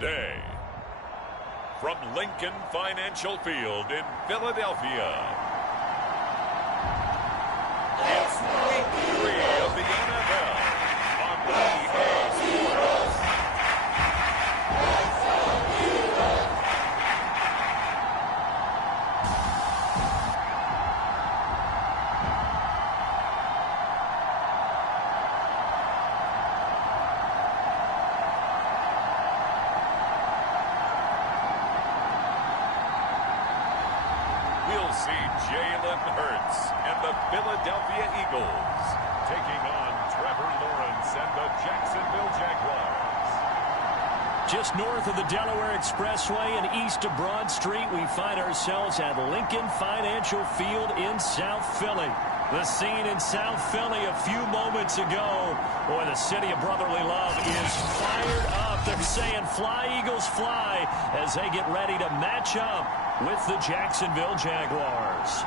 today. From Lincoln Financial Field in Philadelphia, it's Week 3 of the NFL on EA Sports. We'll see Jalen Hurts and the Philadelphia Eagles taking on Trevor Lawrence and the Jacksonville Jaguars. Just north of the Delaware Expressway and east of Broad Street, we find ourselves at Lincoln Financial Field in South Philly. The scene in South Philly a few moments ago. Boy, the city of brotherly love is fired up. They're saying, "Fly, Eagles, fly," as they get ready to match up with the Jacksonville Jaguars.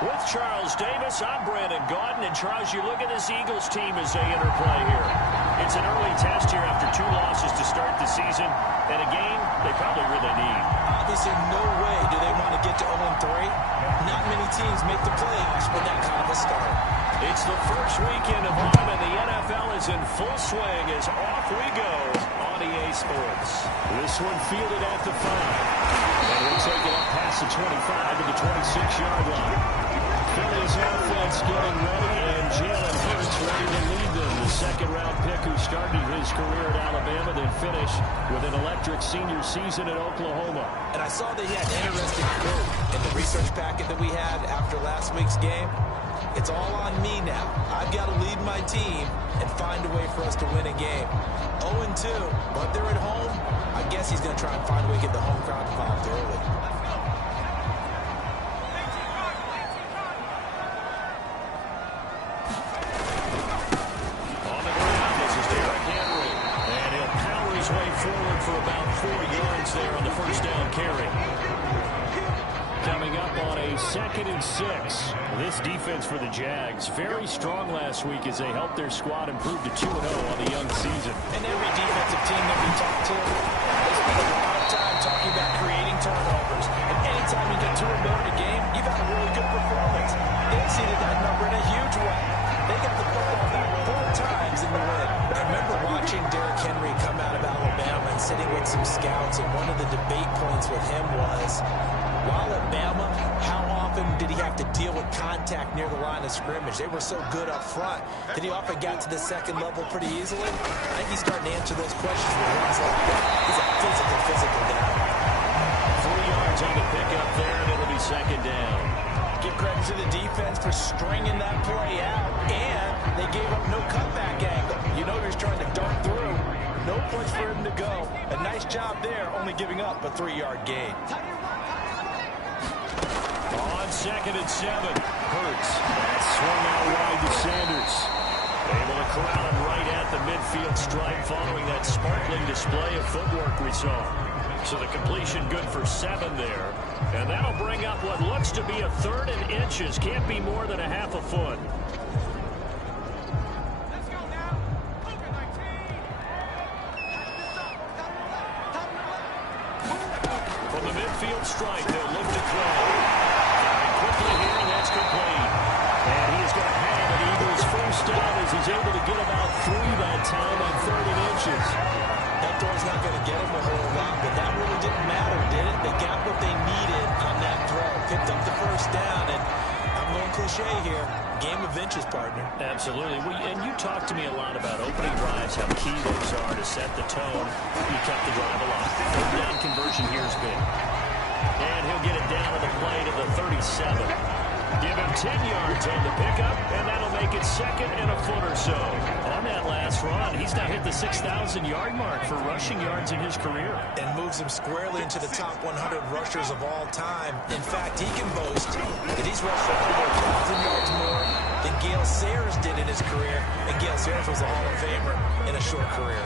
With Charles Davis, I'm Brandon Gaudin. And Charles, you look at this Eagles team as they interplay here. It's an early test here after 2 losses to start the season, and a game they probably really need. Obviously, no way do they want to get to 0-3. Not many teams make the playoffs with that kind of a start. It's the first weekend of home, and the NFL is in full swing as off we go on EA Sports. This one fielded at the 5. And we'll take it up past the 25 to the 26-yard line. Philly's offense getting ready, and Jalen Hurts ready to lead them. The second-round pick who started his career at Alabama, then finished with an electric senior season at Oklahoma. And I saw that he had an interesting quote in the research packet that we had after last week's game. It's all on me now. I've got to lead my team and find a way for us to win a game. 0-2, but they're at home. I guess he's going to try and find a way to get the home crowd involved early. On the ground, this is Derrick Henry. And he'll power his way forward for about 4 yards there on the first down carry. Coming up on a 2nd and 6. This defense for the Jags, very strong last week as they helped their squad improve to 2-0 on the young season. And every defensive team that we talk to, they spend a lot of time talking about creating turnovers. And anytime you get 2 or more in a game, you've had a really good performance. They exceeded that number in a huge way. They got the football back 4 times in the win. I remember watching Derrick Henry come out of Alabama and sitting with some scouts, and one of the debate points with him was, while at Bama, how often did he have to deal with contact near the line of scrimmage? They were so good up front that he often got to the second level pretty easily. I think he's starting to answer those questions with runs like that. He's a physical guy. 3 yards on the pickup there, and it'll be 2nd down. Give credit to the defense for stringing that play out, and they gave up no cutback angle. You know he's trying to dart through. No place for him to go. A nice job there, only giving up a 3-yard gain. On 2nd and 7, Hurts. That swung out wide to Sanders. Able to corral him right at the midfield stripe following that sparkling display of footwork we saw. So the completion good for 7 there. And that'll bring up what looks to be a 3rd and inches. Can't be more than a half a foot. From the midfield stripe, they'll look to throw. Quickly here, and that's complete. And he's going to have an Eagles first down as he's able to get about 3 that time on 3rd and inches. That throw's not going to get him a whole lot, but that really didn't matter, did it? They got what they needed on that throw. Picked up the first down, and I'm going cliche here. Game of inches, partner. Absolutely. And you talk to me a lot about opening drives, how key those are to set the tone. You kept the drive alive. 3rd down conversion here is big. And he'll get it down to the play to the 37. Give him 10 yards on the pickup, and that'll make it 2nd and a foot or so. On that last run, he's now hit the 6,000-yard mark for rushing yards in his career. And moves him squarely into the top 100 rushers of all time. In fact, he can boast that he's rushed for over 1,000 yards more than Gale Sayers did in his career. And Gale Sayers was a Hall of Famer in a short career.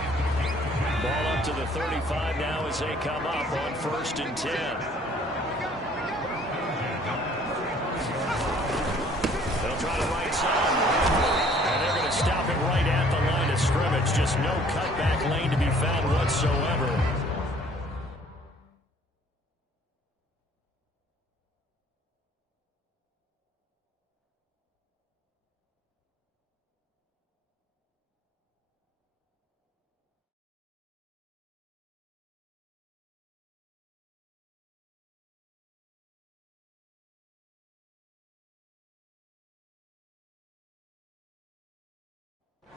Ball up to the 35 now as they come up on 1st and 10. try the right side. And they're going to stop it right at the line of scrimmage. Just no cutback lane to be found whatsoever.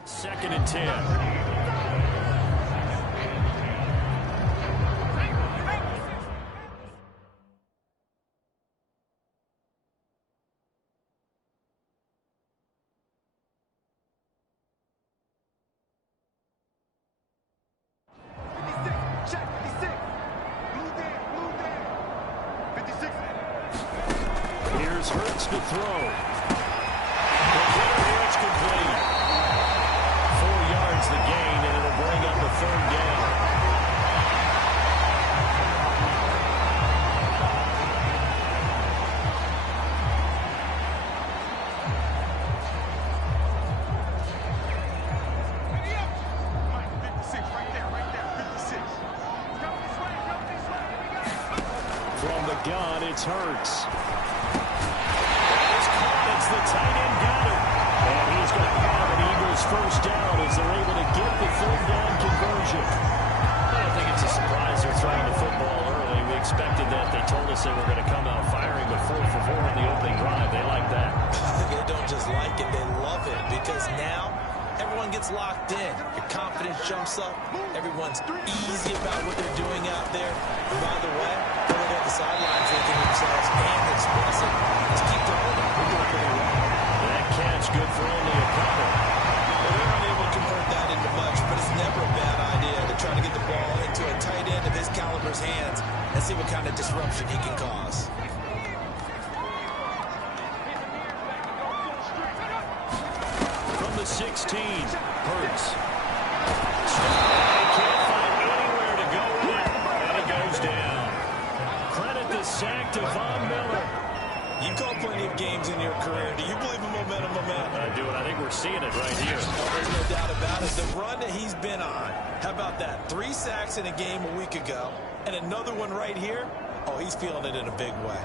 Second and 10. Here's Hurts to throw. It's complete. 4 yards the gain, and it'll bring up a third down. From the gun, it's Hurts. It's caught. It's the tight end got it. And he's going to have an Eagles first down as they're able to get the third down conversion. I don't think it's a surprise they're throwing the football early. We expected that. They told us they were going to come out firing, but 4 for 4 on the opening drive. They like that. They don't just like it, they love it, because now everyone gets locked in. Your confidence jumps up. Everyone's easy about what they're doing out there. And by the way, they're looking at the sidelines thinking to themselves and expressing, let's keep throwing it. We're doing pretty well. That catch good for only a couple. Well, they're unable to convert that into much, but it's never a bad idea to try to get the ball into a tight end of his caliber's hands and see what kind of disruption he can cause. From the 16, Hurts. They can't find anywhere to go with it, and he goes down. Credit the sack to Von Miller. You call plenty of games in your career. Do you believe in momentum? I do, and I think we're seeing it right here. Oh, there's no doubt about it. The run that he's been on, how about that? 3 sacks in a game a week ago, and another one right here. Oh, he's feeling it in a big way.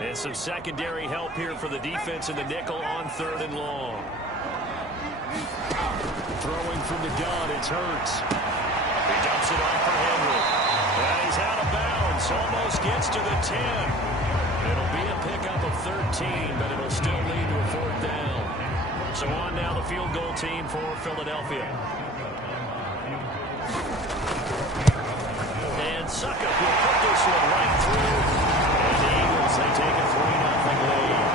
And some secondary help here for the defense in the nickel on 3rd and long. Throwing from the gun, it's Hurts. He dumps it off for Henry. And he's out of bounds. Almost gets to the 10. It'll be a pickup of 13, but it'll still lead to a 4th down. So on now the field goal team for Philadelphia. And Suckup will put this one right through. And the Eagles, they take a 3-0 lead.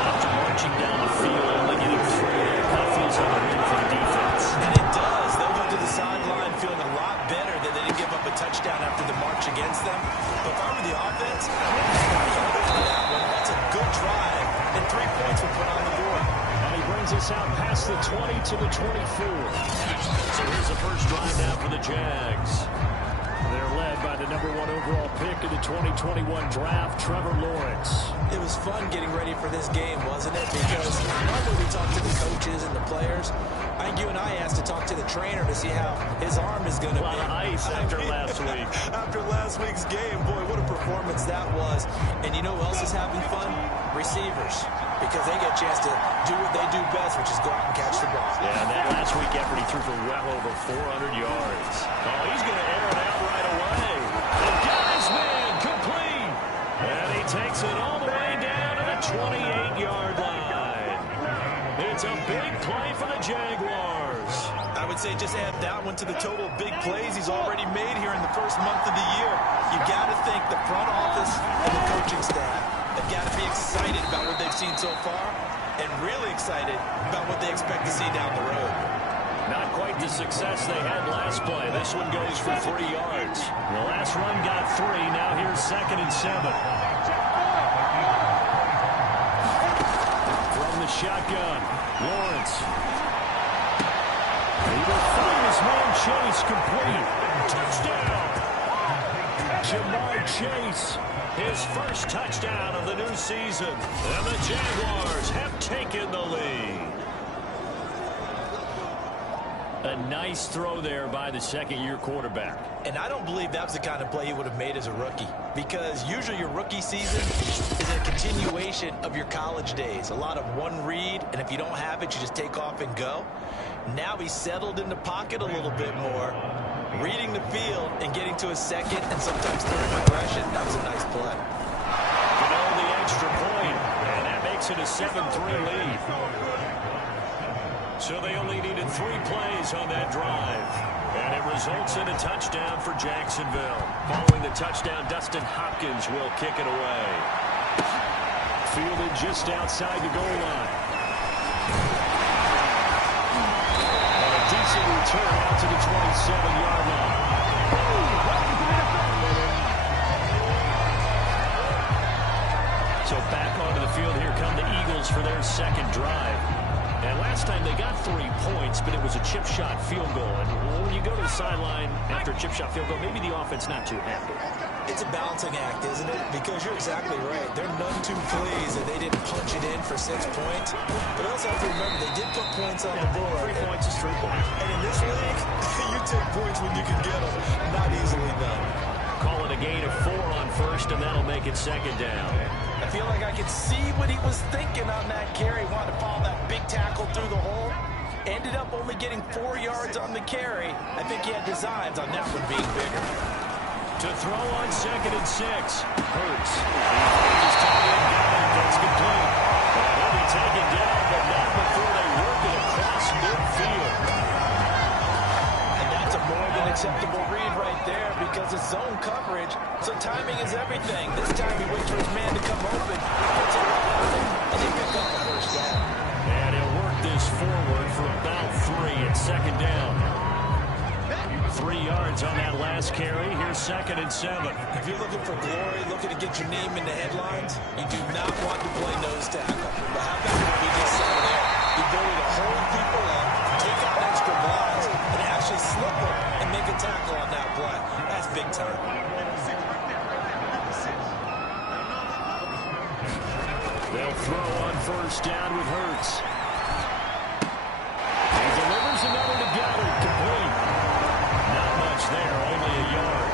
After marching down the field, only getting 3 there. Kind of feels like a win for the defense. And it does. They'll go to the sideline feeling a lot better that they didn't give up a touchdown after the march against them. But if I were the offense, that's a good drive, and 3 points were put on the board. And he brings us out past the 20 to the 24. So here's the first drive now for the Jags. They're led by the #1 overall pick of the 2021 draft, Trevor Lawrence. It was fun getting ready for this game, wasn't it? Because normally we talk to the coaches and the players. I think you and I asked to talk to the trainer to see how his arm is going to be. A lot of ice after last week. After last week's game, boy, what a performance that was. And you know who else is having fun? Receivers. Because they get a chance to do what they do best, which is go out and catch the ball. Yeah, and that last week effort, he threw for well over 400 yards. Oh, he's going to air it out right away. The guy's man complete. And he takes it all the way down to the 28-yard line. It's a big play for the Jaguars. I would say just add that one to the total of big plays he's already made here in the first month of the year. You got to think the front office and the coaching staff have got to be excited about what they've seen so far and really excited about what they expect to see down the road. Not quite the success they had last play. This one goes for 3 yards. The last run got 3. Now here's 2nd and 7. From the shotgun, Lawrence. He will find his man Chase complete. Touchdown! Jamar Chase, his first touchdown of the new season. And the Jaguars have taken the lead. A nice throw there by the second-year quarterback. And I don't believe that was the kind of play he would have made as a rookie, because usually your rookie season is a continuation of your college days. A lot of one read, and if you don't have it, you just take off and go. Now he's settled in the pocket a little bit more, reading the field and getting to his second and sometimes third progression. That was a nice play. The extra point, and that makes it a 7-3 lead. So they only needed 3 plays on that drive. And it results in a touchdown for Jacksonville. Following the touchdown, Dustin Hopkins will kick it away. Fielded just outside the goal line. And a decent return out to the 27-yard line. So back onto the field, here come the Eagles for their second drive. And last time they got 3 points, but it was a chip shot field goal. And when you go to the sideline after a chip shot field goal, maybe the offense not too happy. It's a balancing act, isn't it? Because you're exactly right. They're none too pleased that they didn't punch it in for 6 points. But also have to remember, they did put points on the board. 3 points is 3 points. And in this league, you take points when you can get them. Not easily done. Call it a gain of 4 on first, and that'll make it second down. I feel like I could see what he was thinking on that carry. Wanted to follow that big tackle through the hole. Ended up only getting 4 yards on the carry. I think he had designs on that one being bigger. To throw on 2nd and 6. Hurts. He's targeted down. That's complete. He'll be taken down, but not before they work it across midfield. And that's a more than acceptable read right there, because it's zone coverage, so timing is everything. This time he waits for his man to come open, puts it right on him, and they pick up the first down. And he'll work this forward for about 3 at second down. 3 yards on that last carry. Here's 2nd and 7. If you're looking for glory, looking to get your name in the headlines, you do not want to play nose tackle. But how about what we just saw there? The ability to hold people up, take out extra blocks, and actually slip them and make a tackle on that play. That's big time. They'll throw on first down with Hurts. He delivers another to Goddard, complete. Not much there, only a yard.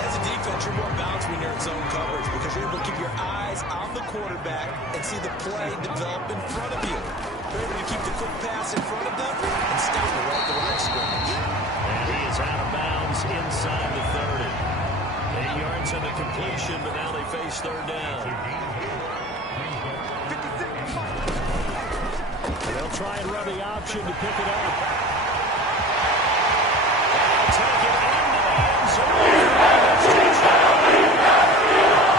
As a defense, you're more balanced when you're in zone coverage, because you're able to keep your eyes on the quarterback and see the play develop in front of you. You're able to keep the quick pass in front of them and stop it right at the line of scrimmage. And he is out of bounds inside the 30. 8 yards on the completion, but now they face third down. They'll try and run the option to pick it up. They'll take it into the end zone.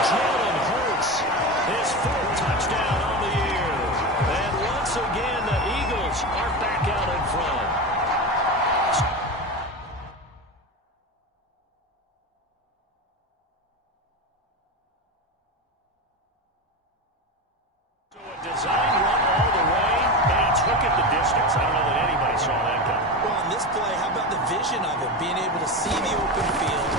Jalen Hurts, his 4th touchdown on the year. And once again, the Eagles are back out in front. So a design run all the way, and he took it the distance. I don't know that anybody saw that coming. Well, on this play, how about the vision of him, being able to see the open field,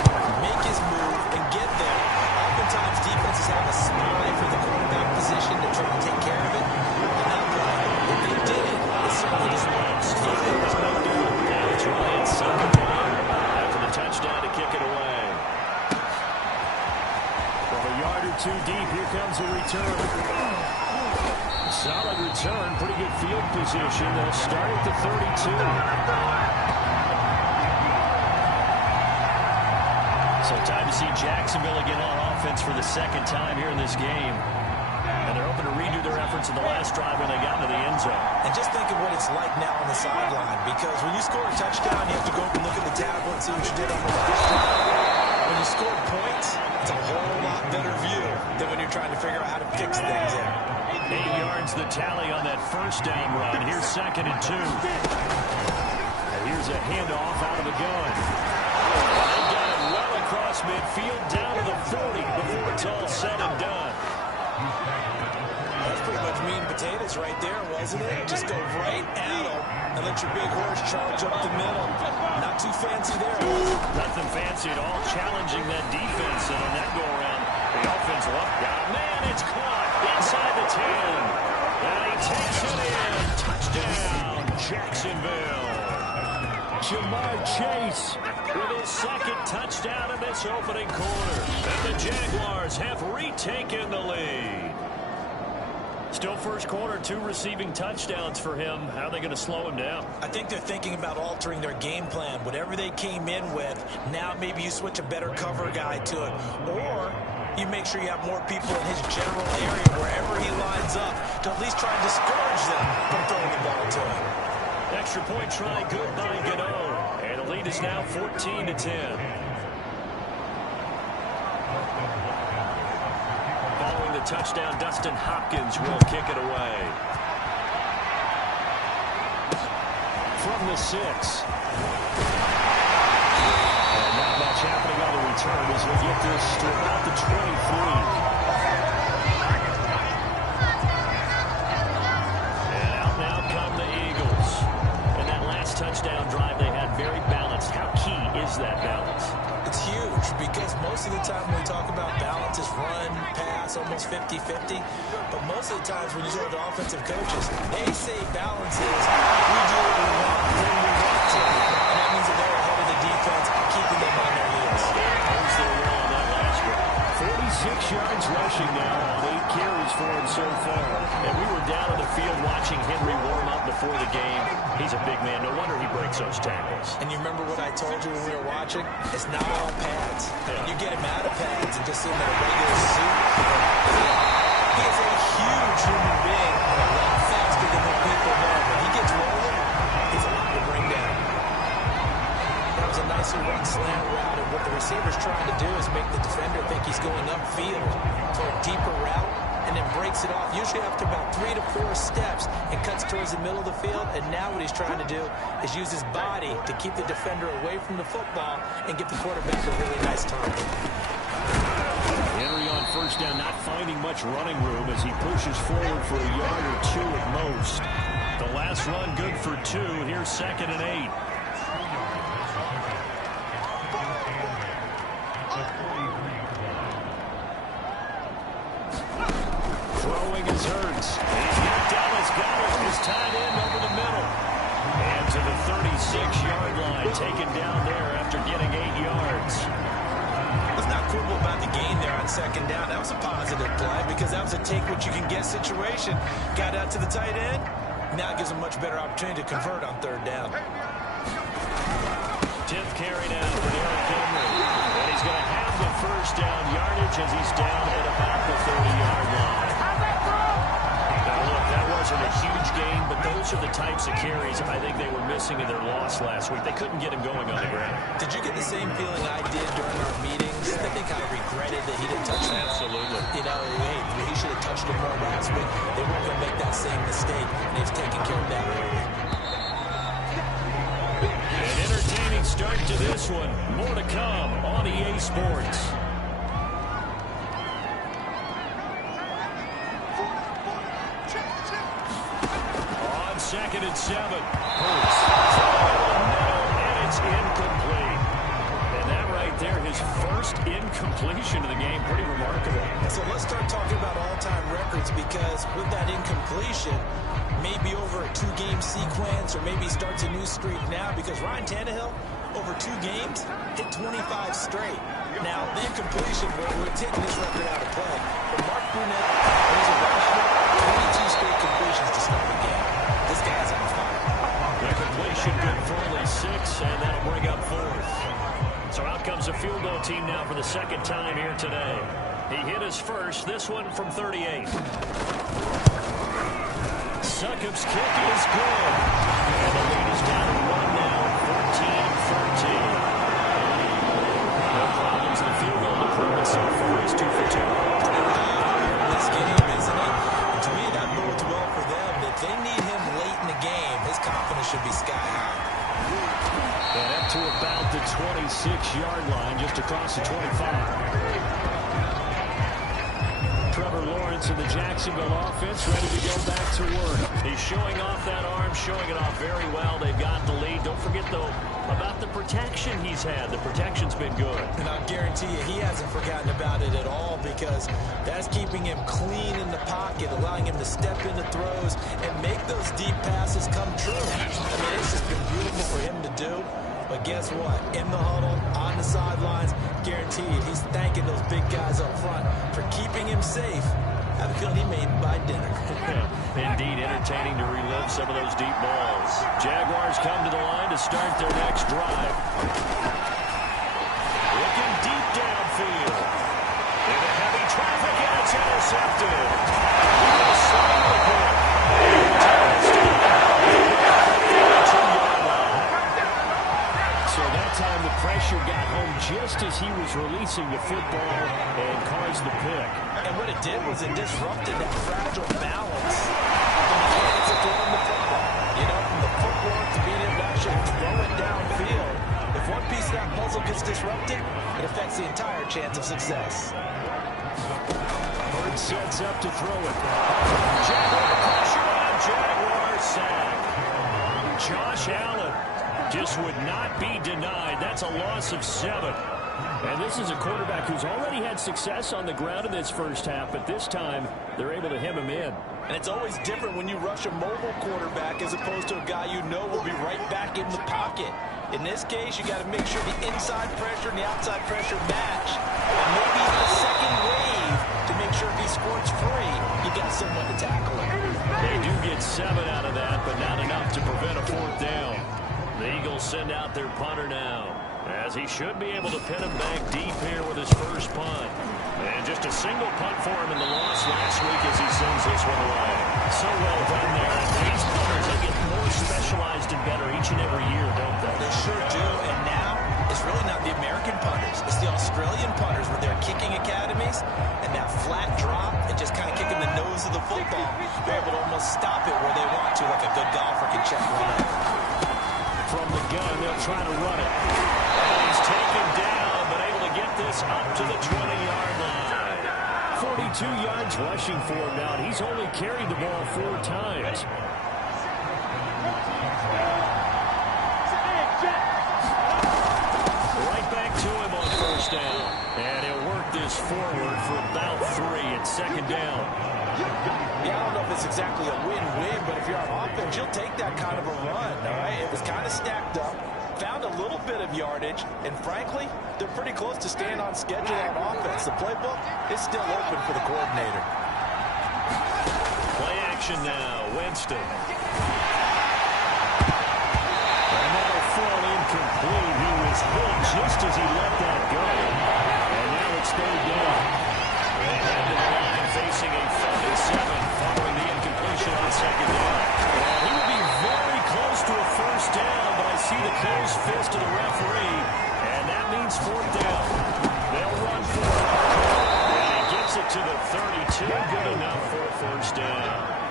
make his move, and get there. Oftentimes, defenses have a spy for the quarterback position to try and take care of it. On that play, if they did it, it certainly just works. There's no doubt. Now it's Ryan Sutton after the touchdown to kick it away. From a yard or 2 deep, here comes a return. Solid return, pretty good field position. They'll start at the 32. So time to see Jacksonville again on offense for the 2nd time here in this game. And they're hoping to redo their efforts in the last drive when they got into the end zone. And just think of what it's like now on the sideline, because when you score a touchdown, you have to go up and look at the tablet and see what you did on the last drive. When you score points, it's a whole lot better view than when you're trying to figure out how to fix things in. 8 yards the tally on that first down run. Here's 2nd and 2. And here's a handoff out of the gun. They got it well across midfield, down to the 40 before it's all said and done. That's pretty much meat and potatoes right there, wasn't it? Just go right at them. And let your big horse charge up the middle. Not too fancy there. Nothing fancy at all, challenging that defense. And on that go-around, the offense left down. Man, it's caught inside the 10. And he takes it in. Touchdown, Jacksonville. Jamar Chase with his second touchdown in this opening quarter. And the Jaguars have retaken the lead. Still first quarter, 2 receiving touchdowns for him. How are they going to slow him down? I think they're thinking about altering their game plan. Whatever they came in with, now maybe you switch a better cover guy to it. Or you make sure you have more people in his general area, wherever he lines up, to at least try and discourage them from throwing the ball to him. Extra point try good by Gano. And the lead is now 14-10. Following the touchdown, Dustin Hopkins will kick it away. From the 6. And not much happening on the return as we get this to about the 23. Touchdown drive they had very balanced. How key is that balance? It's huge because most of the time when we talk about balance is run, pass, almost 50-50. But most of the times when you talk to offensive coaches, they say balance is we do what we want when we want to. And that means that they're ahead of the defense, keeping them on their heels. There's their run on that last one. 46 yards rushing now on 8 carries for him so far. And we were down on the field watching Henry warm up before the game. He's a big man. No wonder he breaks those tackles. And you remember what I told you when we were watching? It's not all pads. Yeah. You get him out of pads and just see him in a regular suit. He is a huge human being and a lot faster than what people know. When he gets rolling, he's a lot to bring down. That was a nicely run slant route, and what the receiver's trying to do is make the defender think he's going upfield for a deeper route, and then breaks it off, usually after about 3 to 4 steps, and cuts towards the middle of the field. And now what he's trying to do is use his body to keep the defender away from the football and give the quarterback a really nice target. Henry on first down, not finding much running room as he pushes forward for a yard or 2 at most. The last run good for 2. Here's 2nd and 8. Throwing is Hurts. He's got Dallas Goedert, his tight end over the middle. And to the 36-yard line, taken down there after getting 8 yards. Let's not quibble about the gain there on 2nd down. That was a positive play because that was a take-what-you-can-get situation. Got out to the tight end. Now it gives him a much better opportunity to convert on 3rd down. 10th carry now for Derrick Henry. And he's going to have the first down yardage as he's down at about the 30-yard line. Now, look, that wasn't a huge gain, but those are the types of carries I think they were missing in their loss last week. They couldn't get him going on the ground. Did you get the same feeling I did during our meetings? I think I regretted that he didn't touch him. Absolutely. You know, hey, he should have touched him more last week. They weren't going to make that same mistake, and they've taken care of that early. An entertaining start to this one. More to come on EA Sports. On 2nd and 7. Hurts. And it's incomplete. And that right there, his first incompletion of the game. Pretty remarkable. So let's start talking about all-time records, because with that incompletion, maybe over a 2-game sequence, or maybe starts a new streak now, because Ryan Tannehill, over 2 games, hit 25 straight. Now, the incompletion, we're taking this record out of play. But Mark Brunett, there's a Washington, 22 straight completions to start the game. This guy's on fire. The completion good for only 6, and that'll bring up 4th. So out comes a field goal team now for the 2nd time here today. He hit his first, this one from 38. Succop's kick is good. And the lead is down to 1 now, 14-13. No problems in the field goal department so far. He's 2 for 2. This game, isn't it? And to me, that bodes well for them. That they need him late in the game. His confidence should be sky high. And up to about the 26-yard line, just across the 25. Trevor Lawrence and the Jacksonville offense ready to go back to work. He's showing off that arm, showing it off very well. They've got the lead. Don't forget, though, about the protection he's had. The protection's been good. And I'll guarantee you he hasn't forgotten about it at all, because that's keeping him clean in the pocket, allowing him to step into throws and make those deep passes come true. I mean, it's just been beautiful for him to do. But guess what? In the huddle, on the sidelines, guaranteed he's thanking those big guys up front for keeping him safe. I have a feeling he may even buy dinner. Indeed, entertaining to relive some of those deep balls. Jaguars come to the line to start their next drive. Looking deep downfield. Into heavy traffic, and it's intercepted. He will sling the pick. So that time the pressure got home just as he was releasing the football and caused the pick. And what it did was it disrupted that fragile balance of the mechanics of throwing the football. You know, from the footwork to being able to actually throw it downfield. If one piece of that puzzle gets disrupted, it affects the entire chance of success. Bird sets up to throw it. Jaguar pressure on Jaguar sack. Josh Allen just would not be denied. That's a loss of 7. And this is a quarterback who's already had success on the ground in this first half, but this time they're able to hem him in. And it's always different when you rush a mobile quarterback as opposed to a guy you know will be right back in the pocket. In this case, you got to make sure the inside pressure and the outside pressure match. And maybe even a second wave to make sure if he squirts free, you got someone to tackle him. They do get 7 out of that, but not enough to prevent a 4th down. The Eagles send out their punter now, as he should be able to pin him back deep here with his first punt. And just a single punt for him in the loss last week as he sends this one away. So well done there. And these punters, they get more specialized and better each and every year, don't they? They sure do. And now, it's really not the American punters. It's the Australian punters with their kicking academies and that flat drop and just kind of kicking the nose of the football. They're able to almost stop it where they want to, like a good golfer can check one up. From the gun, they'll try to run it. And he's taken down, but able to get this up to the 20-yard line. 42 yards rushing for him now. He's only carried the ball 4 times. Right back to him on first down. And he'll work this forward for about 3 at second down. Yeah, I don't know if it's exactly a win-win, but if you're on offense, you'll take that kind of a run, all right? It was kind of stacked up, found a little bit of yardage, and frankly, they're pretty close to staying on schedule on offense. The playbook is still open for the coordinator. Play action now, Winston. And that'll fall incomplete. He was hit just as he let that go. And now it's 3rd down. They head to the line facing a 3rd and 7 following the incompletion on second down. He would be very close to a first down, but I see the closed fist of the referee, and that means 4th down. They'll run for it. And he gets it to the 32. Good enough for a first down.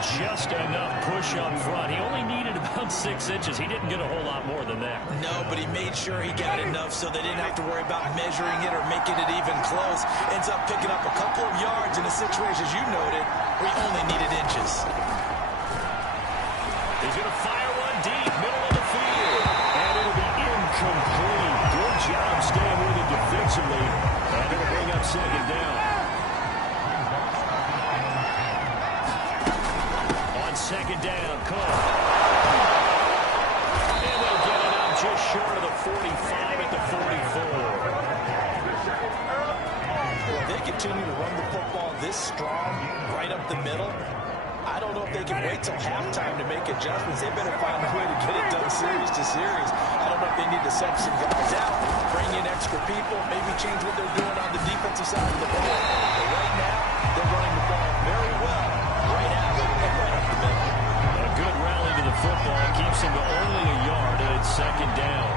Just enough push up front. He only needed about 6 inches. He didn't get a whole lot more than that. No, but he made sure he got enough so they didn't have to worry about measuring it or making it even close. Ends up picking up a couple of yards in a situation, as you noted, where he only needed inches. He's going to fire one deep, middle of the field. And it'll be incomplete. Good job staying with it defensively. And it'll bring up second down. On second down, Cook. And they'll get it up just short of the 45 at the 44. If they continue to run the football this strong, right up the middle, I don't know if they can wait till halftime to make adjustments. They better find a way to get it done series to series. I don't know if they need to sub some guys out, bring in extra people, maybe change what they're doing on the defensive side of the ball. But right now, they're running the ball very well, right at it and right up the middle. A good rally to the football keeps him to only a yard, and it's second down.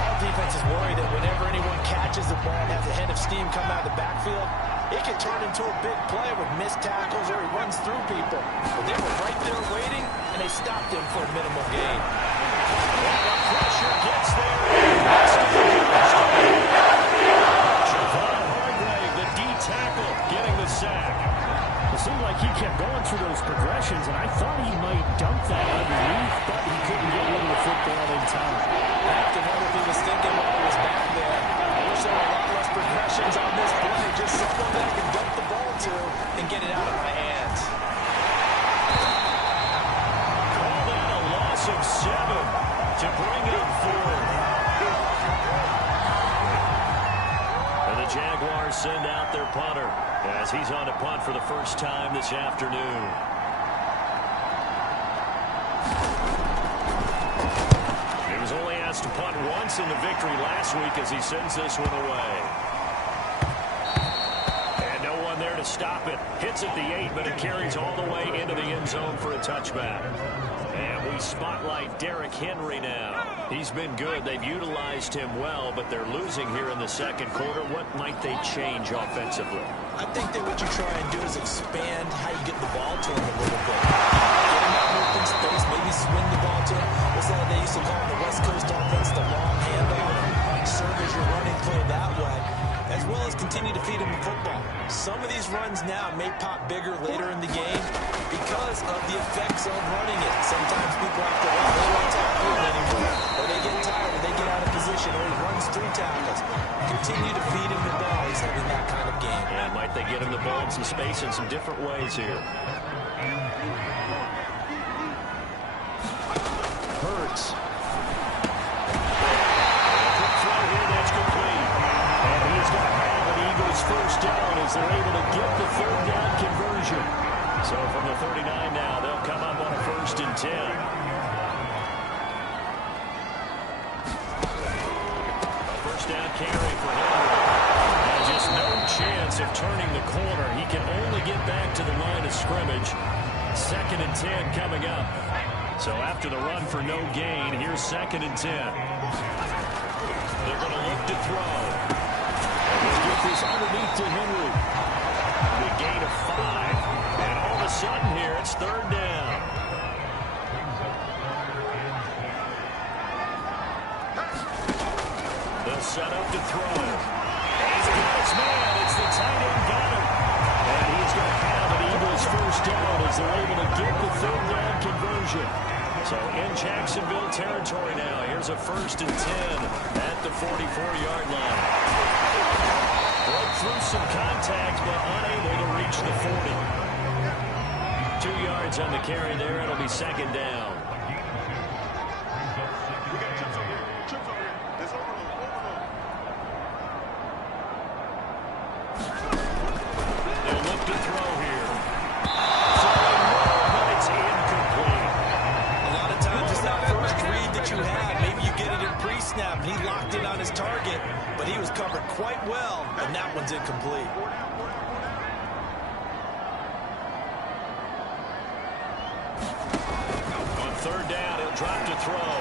All defense is worried that whenever anyone catches the ball and has a head of steam come out of the backfield, it can turn into a big play with missed tackles or he runs through people. But they were right there waiting, and they stopped him for a minimal gain. And the pressure gets there. Javon Hargrave, the D tackle, getting the sack. he kept going through those progressions, and I thought he might dump that underneath, but he couldn't get rid of the football in time. I have to wonder if he was thinking while he was back there. I wish there were a lot less progressions on this play. Just someone that I can dump the ball to and get it out of my hands. Call that a loss of 7 to bring up 4. And the Jaguars send out their punter as he's on to punt for the first time this afternoon. He was only asked to punt once in the victory last week as he sends this one away. And no one there to stop it. Hits at the 8, but it carries all the way into the end zone for a touchback. And we spotlight Derrick Henry now. He's been good. They've utilized him well, but they're losing here in the second quarter. What might they change offensively? I think that what you try and do is expand how you get the ball to him a little bit. Get him out in open space, maybe swing the ball to him. What's that they used to call in the West Coast offense, the long handoff? Serve as your running play that way, as well as continue to feed him the football. Some of these runs now may pop bigger later in the game because of the effects of running it. Sometimes people have to run, they don't tackle it anymore, or they get tired, or they get out of position, or he runs through tackles. Continue to feed him the ball. He's having that kind of game. And might they get him the ball in some space in some different ways here? Hurts. Quick throw here, that's complete. And he's going to have an Eagles first down as they're able to get the third down conversion. So from the 39 now, they'll come up on a 1st and 10. A first down carry for Henry. And just no chance of turning the corner. He can only get back to the line of scrimmage. 2nd and 10 coming up. So after the run for no gain, here's 2nd and 10. They're going to look to throw. And they'll get this underneath to Henry. The gain of 5. And all of a sudden here, it's 3rd down. They'll set up to throw. He's got his man. It's the tight end Goddard. And he's going to have an Eagles first down as they're able to get the 3rd down conversion. So in Jacksonville territory now. Here's a 1st and 10 at the 44-yard line. Broke through some contact, but unable to reach the 40. 2 yards on the carry there. It'll be 2nd down. They'll look to throw here. Throwing more, but it's incomplete. A lot of times it's that first read that you have. Maybe you get it in pre-snap, and he locked in on his target, but he was covered quite well, and that one's incomplete. On 3rd down, he'll drop to throw.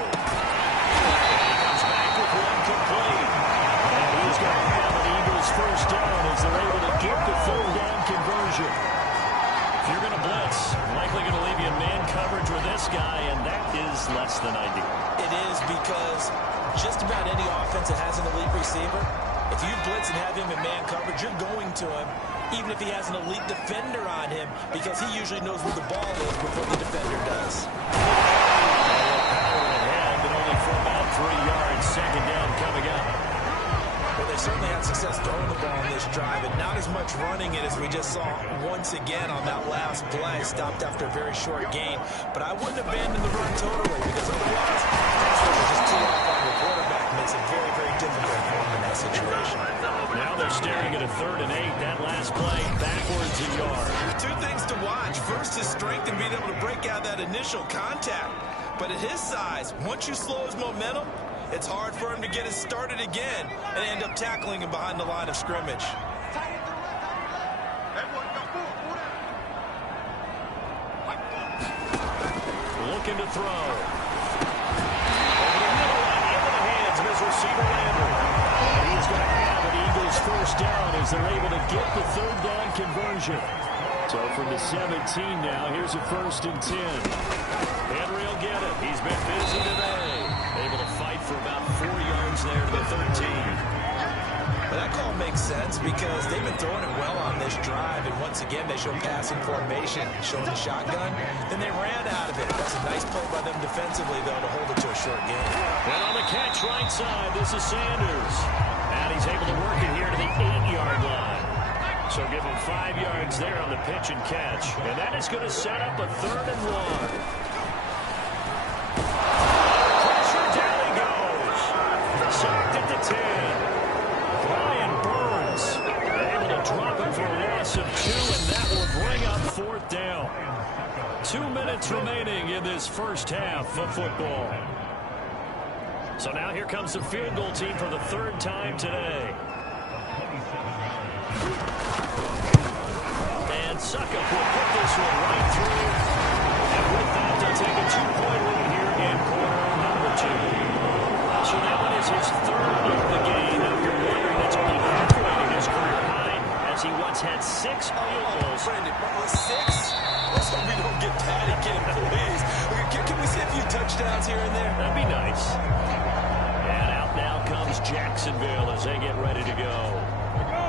He comes back with one complete. And he's going to have an Eagles first down as they're able to get the 3rd down conversion. If you're going to blitz, likely going to leave you in man coverage with this guy, and that is less than ideal. It is because just about any offense that has an elite receiver, if you blitz and have him in man coverage, you're going to him, even if he has an elite defender on him, because he usually knows where the ball is before the defender does. Power ahead, but only for about 3 yards. 2nd down coming up. Well, they certainly had success throwing the ball in this drive, and not as much running it as we just saw once again on that last play. Stopped after a very short gain. But I wouldn't abandon the run totally, because otherwise, that's what just tee off on your quarterback. Makes it very, very difficult for him in that situation. Now they're staring at a 3rd and 8. That last play, backwards a yard. 2 things to watch. First, his strength and being able to break out that initial contact. But at his size, once you slow his momentum, it's hard for him to get it started again and end up tackling him behind the line of scrimmage. Looking to throw. Over the middle and into the hands of his receiver, Landry. And he's going to have an Eagles first down as they're able to get the 3rd down conversion. So from the 17 now, here's a 1st and 10. Henry will get it. He's been busy today. Able to fight for about 4 yards there to the 13. But that call makes sense because they've been throwing it well on this drive, and once again, they show passing formation, showing the shotgun. Then they ran out of it. That's a nice play by them defensively, though, to hold it to a short game. And on the catch right side, this is Sanders. And he's able to work it here to the 8-yard line. So give him 5 yards there on the pitch and catch. And that is going to set up a 3rd and 1. Sacked at the 10. Brian Burns able to drop him for a loss of 2, and that will bring up 4th down. 2 minutes remaining in this first half of football. So now here comes the field goal team for the 3rd time today. And Suckup will put this one right through. And with that, they'll take a 2-point lead here in quarter number 2. So now it is his 3rd of the game. Now you're wondering that's only halfway to his career high, as he once had 6 field goals. Brandon, 6? Let's hope we don't get that again, please. Can we see a few touchdowns here and there? That'd be nice. And out now comes Jacksonville as they get ready to go.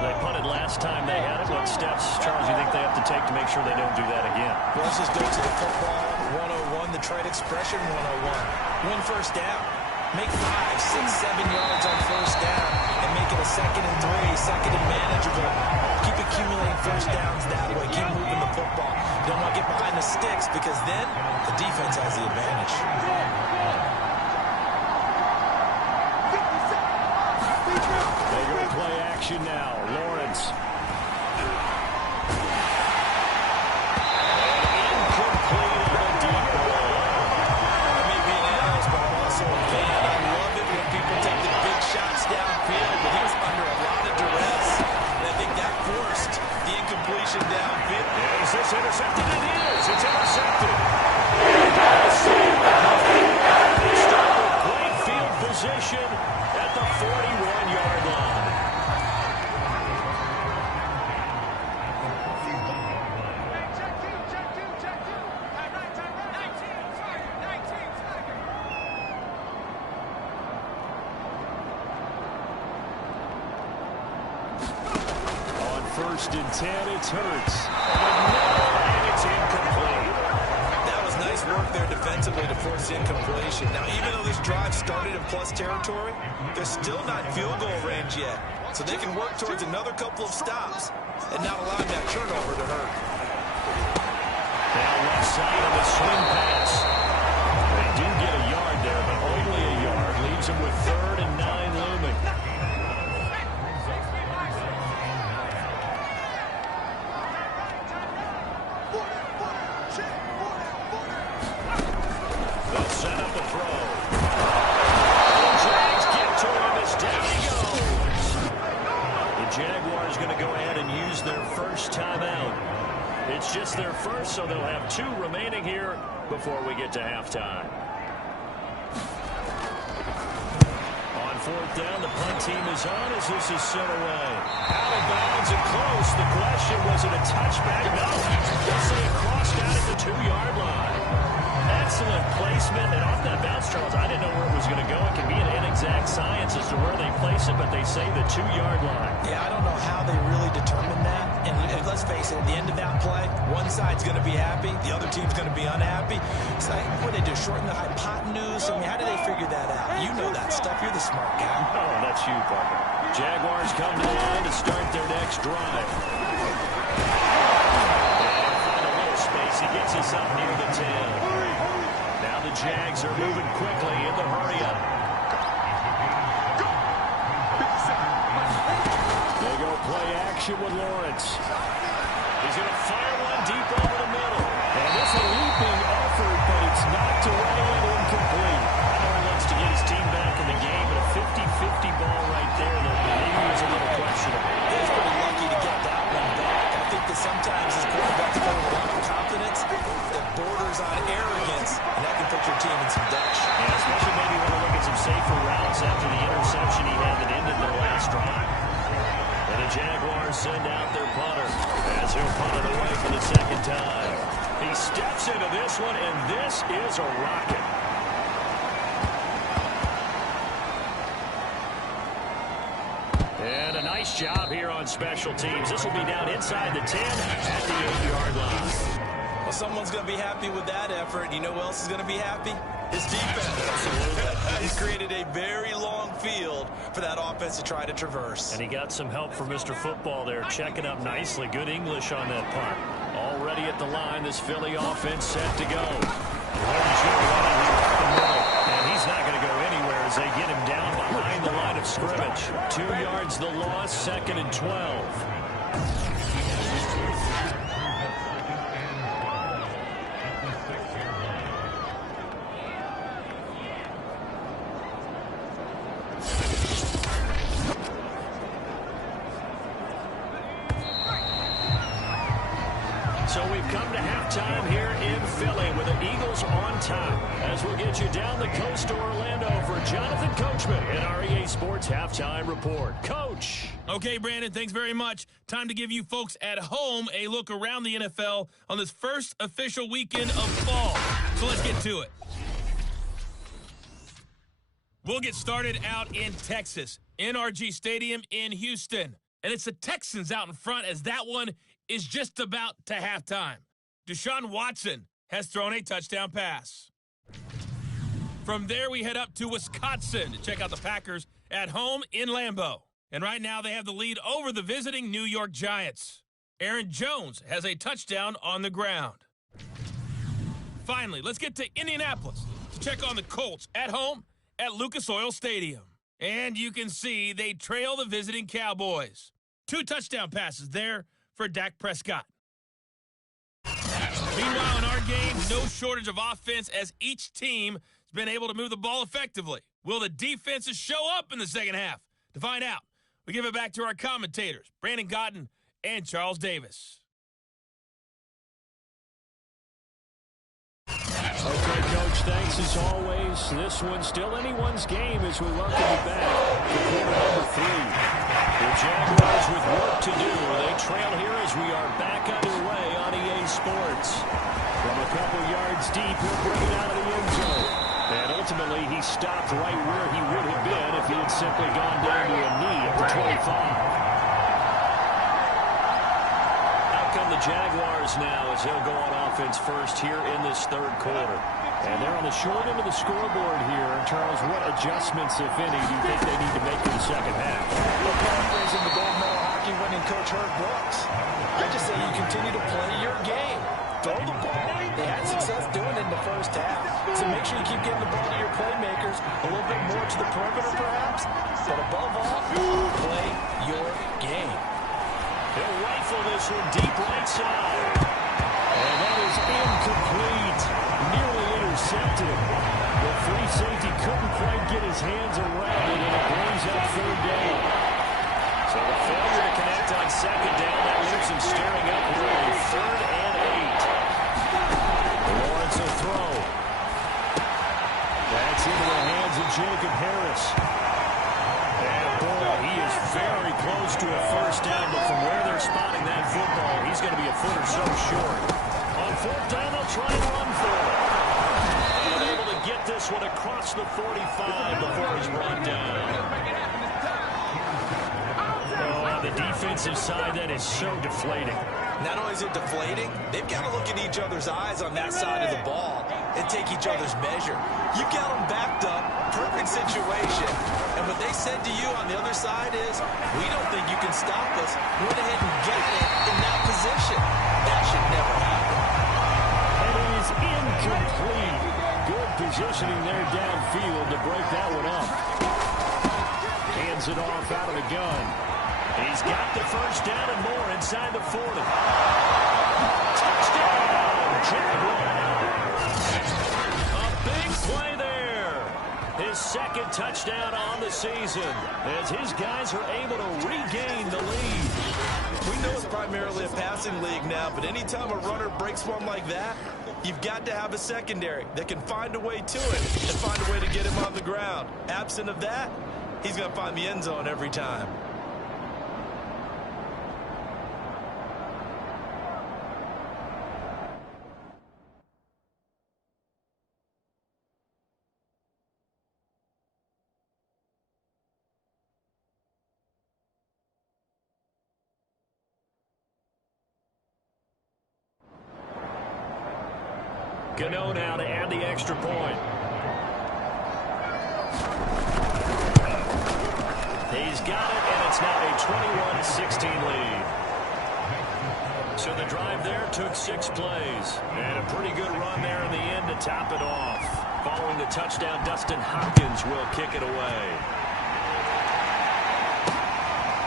They punted last time they had it. What steps, Charles, you think they have to take to make sure they don't do that again? Well, let's just go to the football 101, the trade expression 101. Win first down. Make 5, 6, 7 yards on first down and make it a 2nd and 3, 2nd and manageable. Keep accumulating first downs that way. Keep moving the football. Don't want to get behind the sticks because then the defense has the advantage. They go play action now. Lawrence. Downfield. Is this intercepted? It is. It's intercepted. They start with great field position at the 41-yard line. First and 10, it's Hurts. And it's incomplete. That was nice work there defensively to force the incompletion. Now, even though this drive started in plus territory, they're still not in field goal range yet. So they can work towards another couple of stops and not allowing that turnover to hurt. Now left side of the swing pass. They do get a yard there, but only a yard. Leaves them with 3rd and 9 looming. It's just their first, so they'll have 2 remaining here before we get to halftime. On 4th down, the punt team is on as this is sent away. Out of bounds and close. The question, was it a touchback? No. They'll say it crossed out at the 2-yard line. Excellent placement, and off that bounce, Charles, I didn't know where it was going to go. It can be an inexact science as to where they place it, but they say the 2-yard line. Yeah, I don't know how they really determine that. And let's face it, at the end of that play, one side's going to be happy, the other team's going to be unhappy. It's like, what do they do, shorten the hypotenuse? I mean, how do they figure that out? You know that stuff. You're the smart guy. Oh, that's you, Parker. Jaguars come to the line to start their next drive. And find a little space. He gets us up near the 10. Now the Jags are moving quickly in the hurry-up. They go play action with Lawrence. He's going to fire one deep over the middle. And it's a leaping effort, but it's knocked away and incomplete. I know he wants to get his team back in the game, but a 50-50 ball right there that maybe was a little questionable. He's pretty lucky to get that one back. I think that sometimes his quarterbacks play with a lot of confidence that borders on arrogance, and that can put your team in some Dutch. Yeah, especially maybe want to look at some safer routes after the interception he had that ended their last drive. And the Jaguars send out their punter as he'll punt it away for the 2nd time. He steps into this one, and this is a rocket. And a nice Nice job here on special teams. This will be down inside the 10 at the 8-yard line. Well, someone's going to be happy with that effort. You know who else is going to be happy? His defense. Absolutely. He's created a very long field for that offense to try to traverse. And he got some help from Mr. Football there, checking up nicely. Good English on that punt. Already at the line, this Philly offense set to go. And he's not going to go anywhere as they get him down behind the line of scrimmage. 2 yards the loss, 2nd and 12. So we've come to halftime here in Philly with the Eagles on top. As we'll get you down the coast to Orlando for Jonathan Coachman in our EA Sports Halftime Report. Coach. Okay, Brandon, thanks very much. Time to give you folks at home a look around the NFL on this first official weekend of fall. So let's get to it. We'll get started out in Texas, NRG Stadium in Houston. And it's the Texans out in front as that one is just about to halftime. Deshaun Watson has thrown a touchdown pass. From there, we head up to Wisconsin to check out the Packers at home in Lambeau. And right now, they have the lead over the visiting New York Giants. Aaron Jones has a touchdown on the ground. Finally, let's get to Indianapolis to check on the Colts at home at Lucas Oil Stadium. And you can see they trail the visiting Cowboys. 2 touchdown passes there for Dak Prescott. Meanwhile, in our game, no shortage of offense as each team has been able to move the ball effectively. Will the defenses show up in the second half? To find out, we give it back to our commentators, Brandon Cotton and Charles Davis. Okay, Coach, thanks as always. This one's still anyone's game as we welcome you back to quarter number 3. The Jaguars with work to do. They trail here as we are back underway on EA Sports. From a couple yards deep, he'll bring it out of the end zone. And ultimately, he stopped right where he would have been if he had simply gone down to a knee at the 25. Out come the Jaguars now as he'll go on offense first here in this third quarter. And they're on the short end of the scoreboard here. Charles, what adjustments, if any, do you think they need to make for the second half? Well, paraphrasing the gold medal hockey winning coach Herb Brooks, I just say you continue to play your game. Throw the ball. They had success doing it in the first half. So make sure you keep getting the ball to your playmakers, a little bit more to the perimeter perhaps. But above all, play your game. He'll rifle this one deep right side. And that is incomplete. Nearly intercepted. The free safety couldn't quite get his hands around it, and it brings up 3rd down. So the failure to connect on 2nd down, that leaves him staring up here on 3rd and 8. Lawrence will throw. That's into the hands of Jacob Harris. And boy, he is very close to a first down, but from where they're spotting that football, he's going to be a foot or so short. On 4th down, they'll try and run for it. Unable to get this one across the 45 before he's brought down. Oh, on the defensive side, that is so deflating. Not only is it deflating, they've got to look in each other's eyes on that side of the ball and take each other's measure. You've got them backed up, perfect situation. And what they said to you on the other side is, we don't think you can stop us. Went ahead and got it in that position. That should never happen. And it is incomplete. Good positioning there downfield to break that one up. Hands it off out of the gun. He's got the first down and more inside the 40. Touchdown, Jaguars. A big play there. His 2nd touchdown on the season as his guys are able to regain the lead. We know it's primarily a passing league now, but anytime a runner breaks one like that, you've got to have a secondary that can find a way to it and find a way to get him on the ground. Absent of that, he's going to find the end zone every time. Gano now to add the extra point. He's got it, and it's now a 21-16 lead. So the drive there took 6 plays. And a pretty good run there in the end to top it off. Following the touchdown, Dustin Hopkins will kick it away.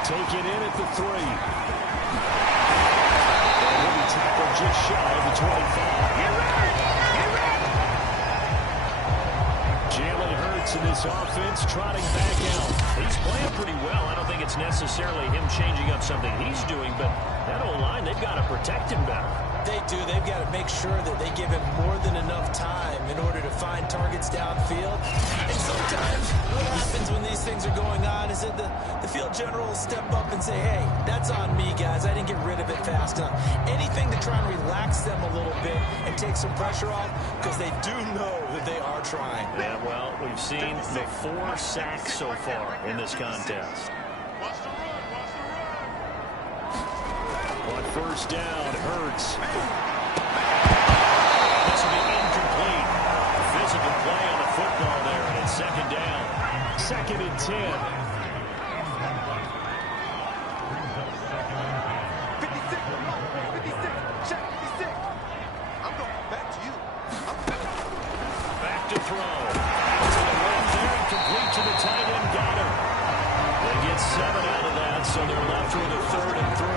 Take it in at the 3. And he'll be tackled just shy of the 25. Get ready! Get ready! Jalen Hurts in this offense trotting back out. He's playing pretty well. I don't think it's necessarily him changing up something he's doing, but that O-line, they've got to protect him better. They do. They've got to make sure that they give him more than enough time in order to find targets downfield. And sometimes what happens when these things are going on is that the field general will step up and say, hey, that's on me, guys. I didn't get rid of it fast enough. Anything to try and relax them a little bit and take some pressure off, because they do know that they are trying. Yeah, well, we've seen the 4 sacks so far in this contest. On first down, Hurts. This will be incomplete. Physical play on the football there, and it's second down. 2nd and 10. 56. Check 56. I'm going back to you. Back to throw. To the left there and complete to the tight end, Goddard. They get 7 out of that, so they're left with a 3rd and 3.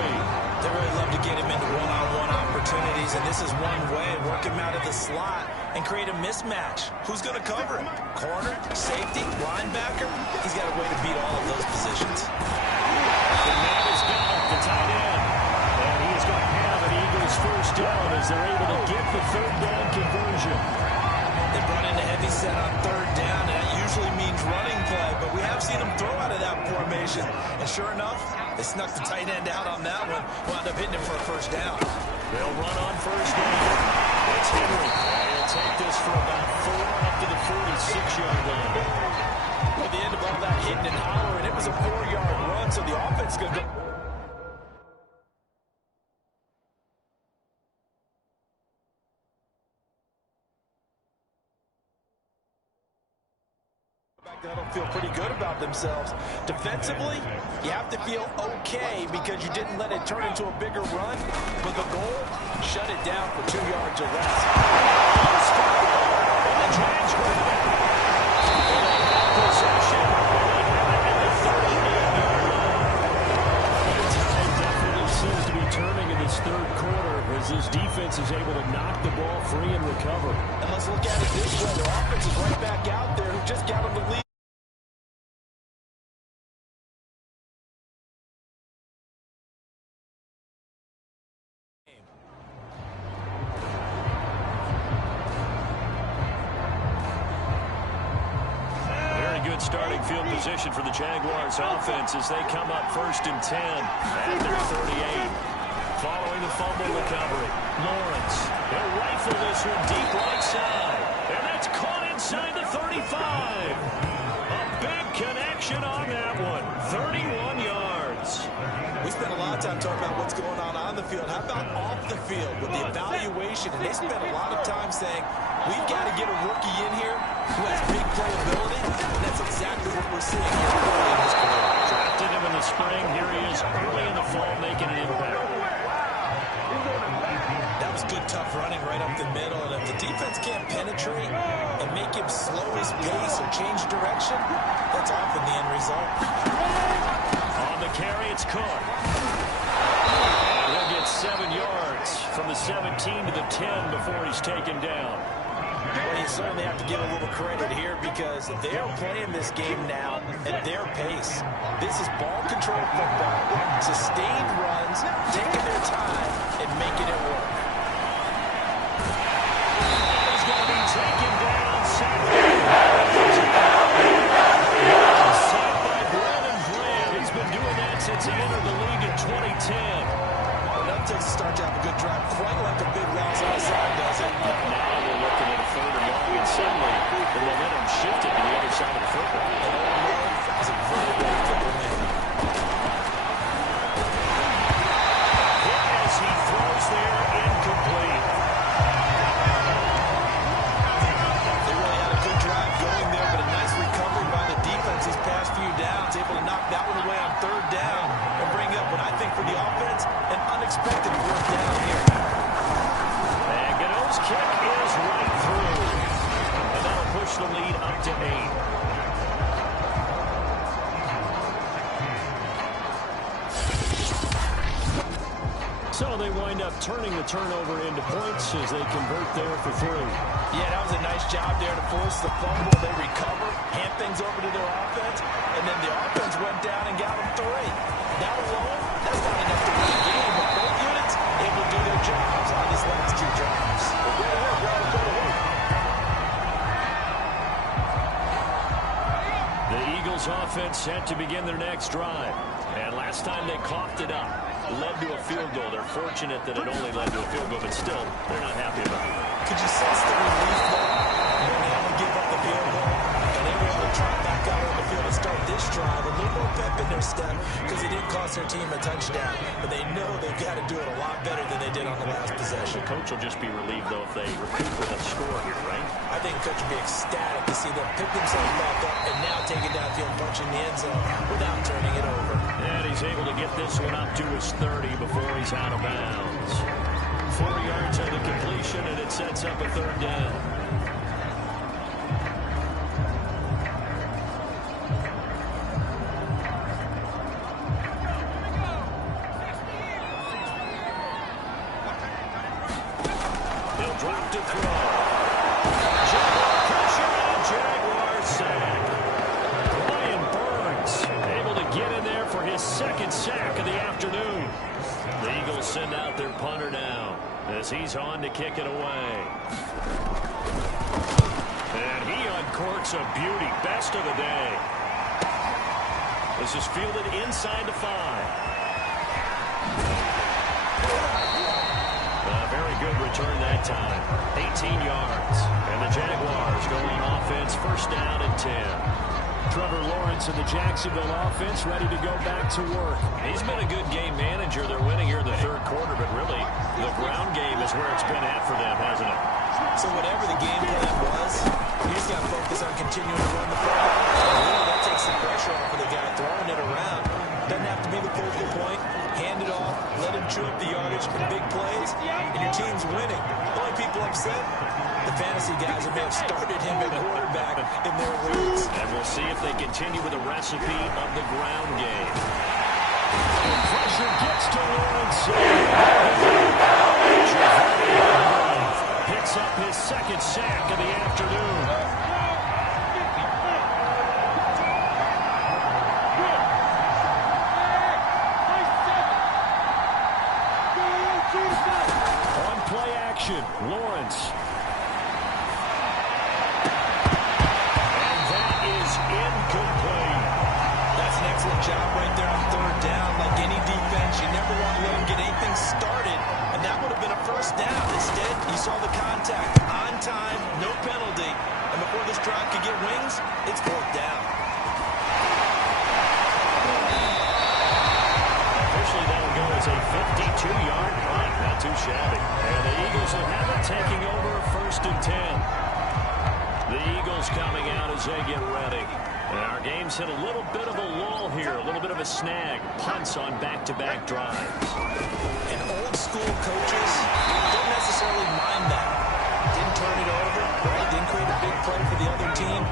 They really love to get him into one-on-one opportunities, and this is one way. Work him out of the slot and create a mismatch. Who's going to cover him? Corner, safety, linebacker? He's got a way to beat all of those positions. The man is got the tight end. And he is going to have an Eagles first down as they're able to get the 3rd down conversion. They brought in a heavy set on 3rd down, and that usually means running play, but we have seen them throw out of that formation. And sure enough, they snuck the tight end out on that one, wound up hitting him for a first down. They'll run on first down. It's Henry. He'll take this for about 4 up to the 46-yard line. At the end of all that hitting and hollering, it was a 4-yard run, so the offense is going to go. That'll feel pretty good about themselves. Defensively, you have to feel okay because you didn't let it turn into a bigger run. But the goal, shut it down for 2 yards or less. And the Jags grab it. They have possession. They have it at the 38-yard line. The tide definitely seems to be turning in this 3rd quarter as this defense is able to knock the ball free and recover. And let's look at it this way. Their offense is right back out there who just got them the lead. Starting field position for the Jaguars offense as they come up 1st and 10 at their 38. Following the fumble recovery, Lawrence. They'll rifle this one deep right side. And that's caught inside the 35. A big connection on that one. 31 yards. We spent a lot of time talking about what's going on the field. How about off the field with the evaluation? And they spent a lot of time saying, we've got to get a rookie in here who has big playability. And that's exactly what we're seeing here early in his career. Drafted him in the spring. Here he is early in the fall making an impact. That was good, tough running right up the middle. And if the defense can't penetrate and make him slow his pace or change direction, that's often the end result. On the carry, it's Cook. And he'll get 7 yards from the 17 to the 10 before he's taken down. Well, you certainly have to give a little credit here because they're playing this game now at their pace. This is ball control football. Sustained runs, taking their time, and making it work. He's going to be taken down. Sacked by Brandon Graham. He's been doing that since he entered the league in 2010. Enough takes to start to have a good drive. Quite like a big loss outside, does it? Now we're looking at a 3rd and long, and suddenly the momentum shifted to the other side of the football. And Old Love is a very good football man. As he throws there wind up turning the turnover into points as they convert there for 3. Yeah, that was a nice job there to force the fumble. They recover, hand things over to their offense, and then the offense went down and got them 3. That alone, that's not enough to win the game, but both units able to do their jobs on these last 2 drives. The Eagles offense set to begin their next drive. And last time they coughed it up, led to a field goal. They're fortunate that it only led to a field goal, but still, they're not happy about it. Could you sense the relief there when they only give up the field goal? And they were able to trot back out on the field and start this drive. A little more pep in their step because it didn't cost their team a touchdown. But they know they've got to do it a lot better than they did on the last possession. The coach will just be relieved, though, if they recoup with a score here, right? I think the coach will be ecstatic to see them pick themselves back up and now take it downfield, punching the end zone without turning it over. And he's able to get this one up to his 30 before he's out of bounds. 4 yards on the completion, and it sets up a 3rd down. He'll drop to throw. Jaguar pressure and Jaguar sack. Brian Burns able to get in there for his 2nd sack of the afternoon. The Eagles send out their punter now as he's on to kick it away. And he uncorks a beauty. Best of the day. This is fielded inside the 5. A very good return that time. 18 yards. And the Jaguars go on offense, 1st down and 10. Trevor Lawrence and the Jacksonville offense ready to go back to work. He's been a good game manager. They're winning here in the 3rd quarter, but really the ground game is where it's been at for them, hasn't it? So whatever the game plan was, you just got to focus on continuing to run the football. Really, that takes the pressure off of the guy throwing it around. Doesn't have to be the focal point. Hand it off, let him chew up the yardage in big plays, and your team's winning. The only people upset, the fantasy guys who may have started him at quarterback in their leagues. And we'll see if they continue with the recipe of the ground game. The pressure gets to Lawrence. Picks up his 2nd sack of the afternoon. On play action, Lawrence. And that is incomplete. That's an excellent job right there on 3rd down. Like any defense, you never want to let them get anything started, and that would have been a 1st down. Instead, you saw the contact on time, no penalty, and before this drive could get wings, it's 4th down. Officially, that'll go as a 52-yard punt. Not too shabby. And the Eagles will have it, taking over 1st and 10. The Eagles coming out as they get ready. And our game's hit a little bit of a lull here, a little bit of a snag. Punts on back-to-back drives. And old-school coaches don't necessarily mind that. Didn't turn it over, right? Didn't create a big play for the other team.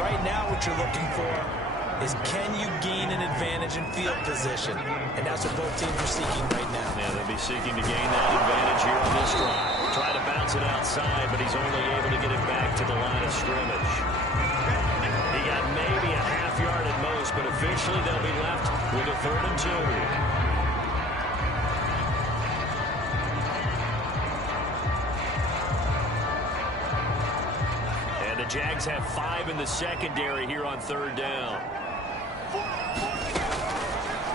Right now, what you're looking for is can you gain an advantage in field position? And that's what both teams are seeking right now. Yeah, they'll be seeking to gain that advantage here on this drive. Try to bounce it outside, but he's only able to get it back to the line of scrimmage. He got maybe a half yard at most, but officially they'll be left with a 3rd and 2. And the Jags have 5 in the secondary here on 3rd down.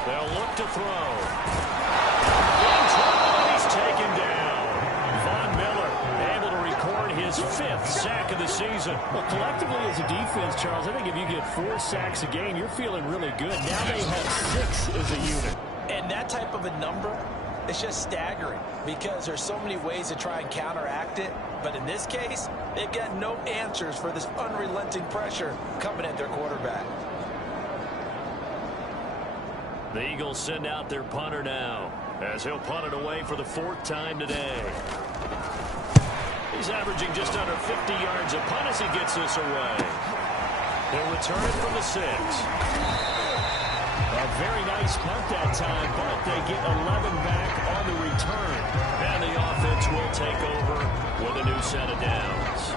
They'll look to throw. In trouble, he's taken down. Von Miller able to record his 5th sack of the season. Well, collectively as a defense, Charles, I think if you get 4 sacks a game, you're feeling really good. Now they have 6 as a unit. And that type of a number, it's just staggering because there's so many ways to try and counteract it. But in this case, they've got no answers for this unrelenting pressure coming at their quarterback. The Eagles send out their punter now as he'll punt it away for the 4th time today. He's averaging just under 50 yards a punt as he gets this away. He'll return it from the 6. A very nice punt that time, but they get 11 back on the return. And the offense will take over with a new set of downs.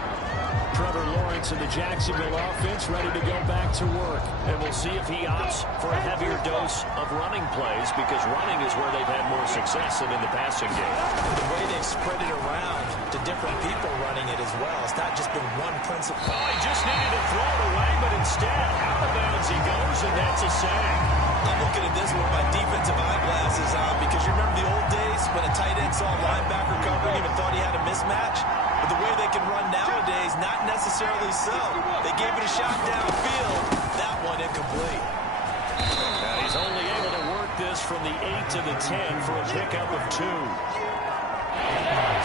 Trevor Lawrence and the Jacksonville offense ready to go back to work. And we'll see if he opts for a heavier dose of running plays, because running is where they've had more success than in the passing game. The way they've spread it around to different people running it as well. It's not just been one principle. Oh, he just needed to throw it away, but instead, out of bounds he goes, and that's a sack. I'm looking at this with my defensive eyeglasses on, because you remember the old days when a tight end saw a linebacker covering him and thought he had a mismatch? But the way they can run nowadays, not necessarily so. They gave it a shot downfield. That one incomplete. And he's only able to work this from the 8 to the 10 for a pickup of 2.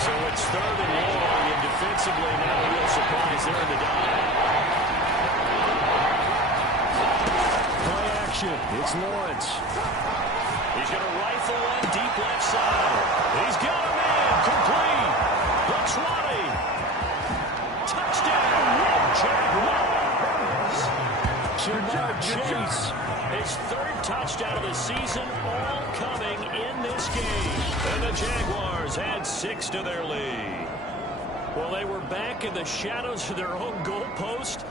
So it's 3rd and long, and defensively now a real surprise there in the dive. Play action. It's Lawrence. He's going to rifle one deep left side. He's got him in. Complete. The 20. Touchdown. Jaguars. Jamar Chase. His 3rd touchdown of the season, all coming in this game. And the Jaguars add 6 to their lead. Well, they were back in the shadows of their own goalpost,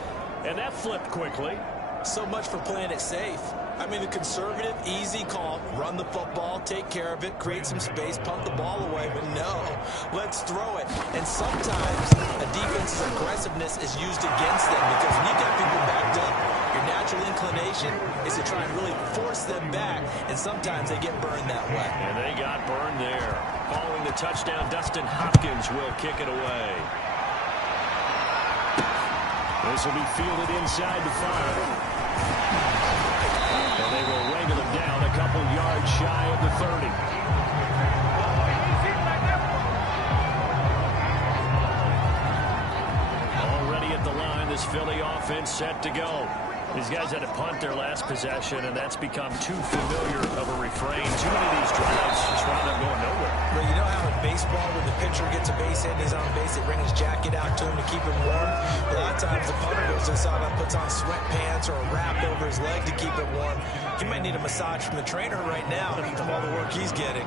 and that flipped quickly. So much for playing it safe. I mean, the conservative, easy call, run the football, take care of it, create some space, punt the ball away. But no, let's throw it. And sometimes a defense's aggressiveness is used against them, because when you got people backed up, your natural inclination is to try and really force them back, and sometimes they get burned that way. And they got burned there. Following the touchdown, Dustin Hopkins will kick it away. This will be fielded inside the 5. And they will wrangle him down a couple yards shy of the 30. Already at the line, this Philly offense set to go. These guys had to punt their last possession, and that's become too familiar of a refrain. Too many of these drives just wound up going nowhere. Well, you know how in baseball, when the pitcher gets a base hit and he's on base, they bring his jacket out to him to keep him warm? A lot of times the punter goes inside and puts on sweatpants or a wrap over his leg to keep it warm. He might need a massage from the trainer right now from all the work he's getting.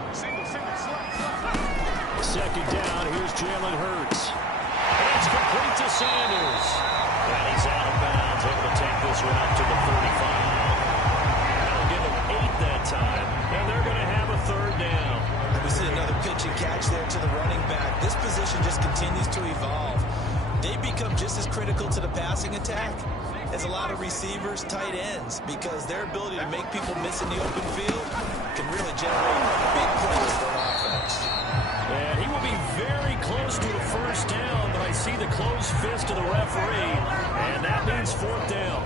2nd down, here's Jalen Hurts. And it's complete to Sanders. And he's out of bounds, able to take this one up to the 35. That'll give him 8 that time, and they're going to have a 3rd down. We see another pitch and catch there to the running back. This position just continues to evolve. They become just as critical to the passing attack as a lot of receivers, tight ends, because their ability to make people miss in the open field can really generate big plays for an offense. And he will be very close to a 1st down, but I see the closed fist of the referee, and that means 4th down.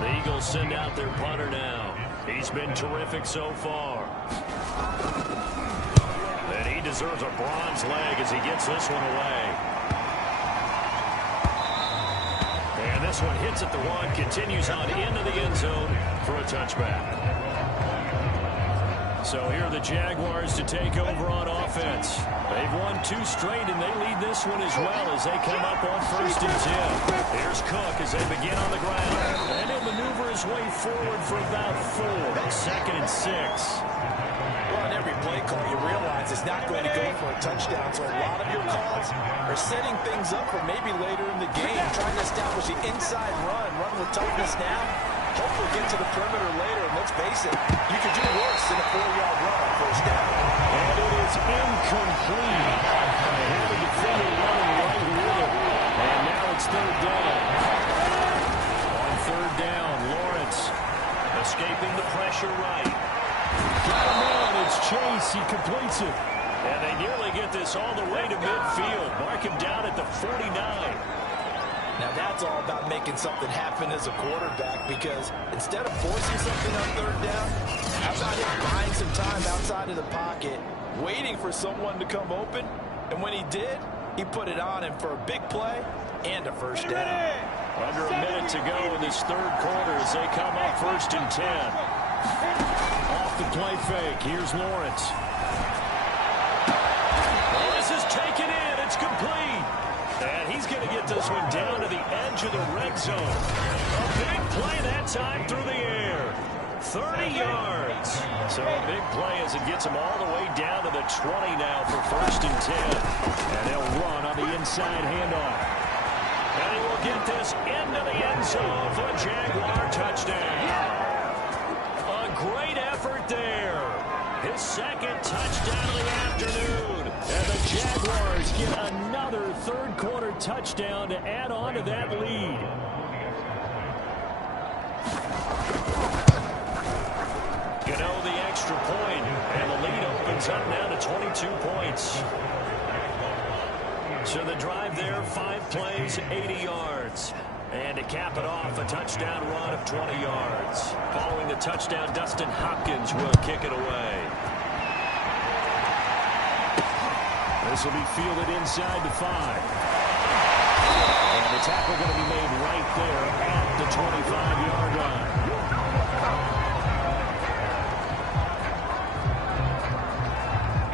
The Eagles send out their punter now. He's been terrific so far. And he deserves a bronze leg as he gets this one away. And this one hits at the 1, continues on into the end zone for a touchback. So here are the Jaguars to take over on offense. They've won 2 straight, and they lead this one as well as they come up on 1st and 10. Here's Cook as they begin on the ground. And he'll maneuver his way forward for about 4. 2nd and 6. Well, on every play call, you realize it's not going to go for a touchdown, so a lot of your calls are setting things up for maybe later in the game, trying to establish the inside run with toughness now. Hopefully get to the perimeter later, and let's face it, you could do worse than a 4-yard run on 1st down. And it is incomplete. And the defender running right with it. And now it's 3rd down. On 3rd down, Lawrence Escaping the pressure right. got him on. It's Chase. He completes it. And they nearly get this all the way to midfield. Mark him down at the 49. Now that's all about making something happen as a quarterback, because instead of forcing something on 3rd down, how about him buying some time outside of the pocket, waiting for someone to come open, and when he did, he put it on him for a big play and a 1st down. Under a minute to go in this 3rd quarter as they come up 1st and 10. Off the play fake, here's Lawrence. Well, this is taken in. It's complete. And he's going to get this one down to the edge of the red zone. A big play that time through the air. 30 yards. So a big play as it gets him all the way down to the 20 now for 1st and 10. And he'll run on the inside handoff. And he will get this into the end zone for a Jaguar touchdown. A great effort there. His 2nd touchdown of the afternoon. And the Jaguars get another third-quarter touchdown to add on to that lead. You know, the extra point, and the lead opens up now to 22 points. So the drive there, 5 plays, 80 yards. And to cap it off, a touchdown run of 20 yards. Following the touchdown, Dustin Hopkins will kick it away. This will be fielded inside the 5. And the tackle going to be made right there at the 25-yard line.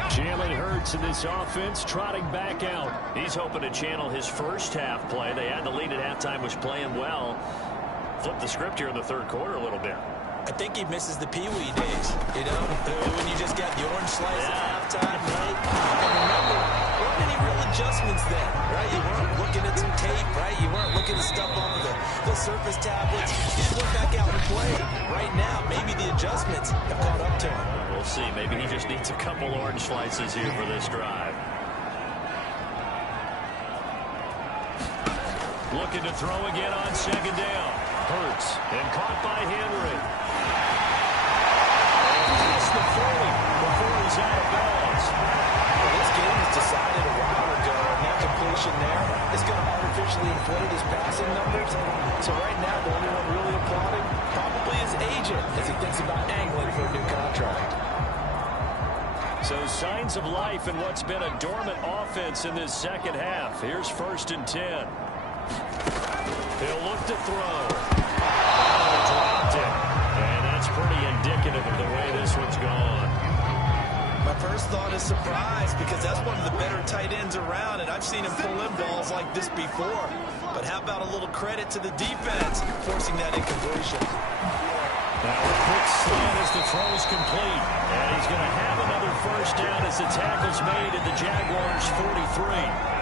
Jalen Hurts in this offense trotting back out. He's hoping to channel his first half play. They had the lead at halftime, was playing well. Flip the script here in the third quarter a little bit. I think he misses the Pee-wee days, you know, when you just got the orange slice at halftime, right? And remember, there weren't any real adjustments then, right? You weren't looking at some tape, right? You weren't looking at stuff off of the Surface tablets. You just went back out and played. Right now, maybe the adjustments have caught up to him. We'll see. Maybe he just needs a couple orange slices here for this drive. Looking to throw again on 2nd down. Hurts and caught by Henry. The 40 before he's out of bounds. Well, this game was decided a while ago, and that completion there is going to artificially inflate his passing numbers. So right now, the only one really applauding probably his agent as he thinks about angling for a new contract. So signs of life in what's been a dormant offense in this second half. Here's 1st and 10. He'll look to throw. Oh, dropped it. And that's pretty indicative of the way this one's gone. My first thought is surprise, because that's one of the better tight ends around, and I've seen him pull in balls like this before. But how about a little credit to the defense forcing that incompletion? Now a quick slant as the throw's complete. And he's going to have another 1st down as the tackle's made at the Jaguars' 43.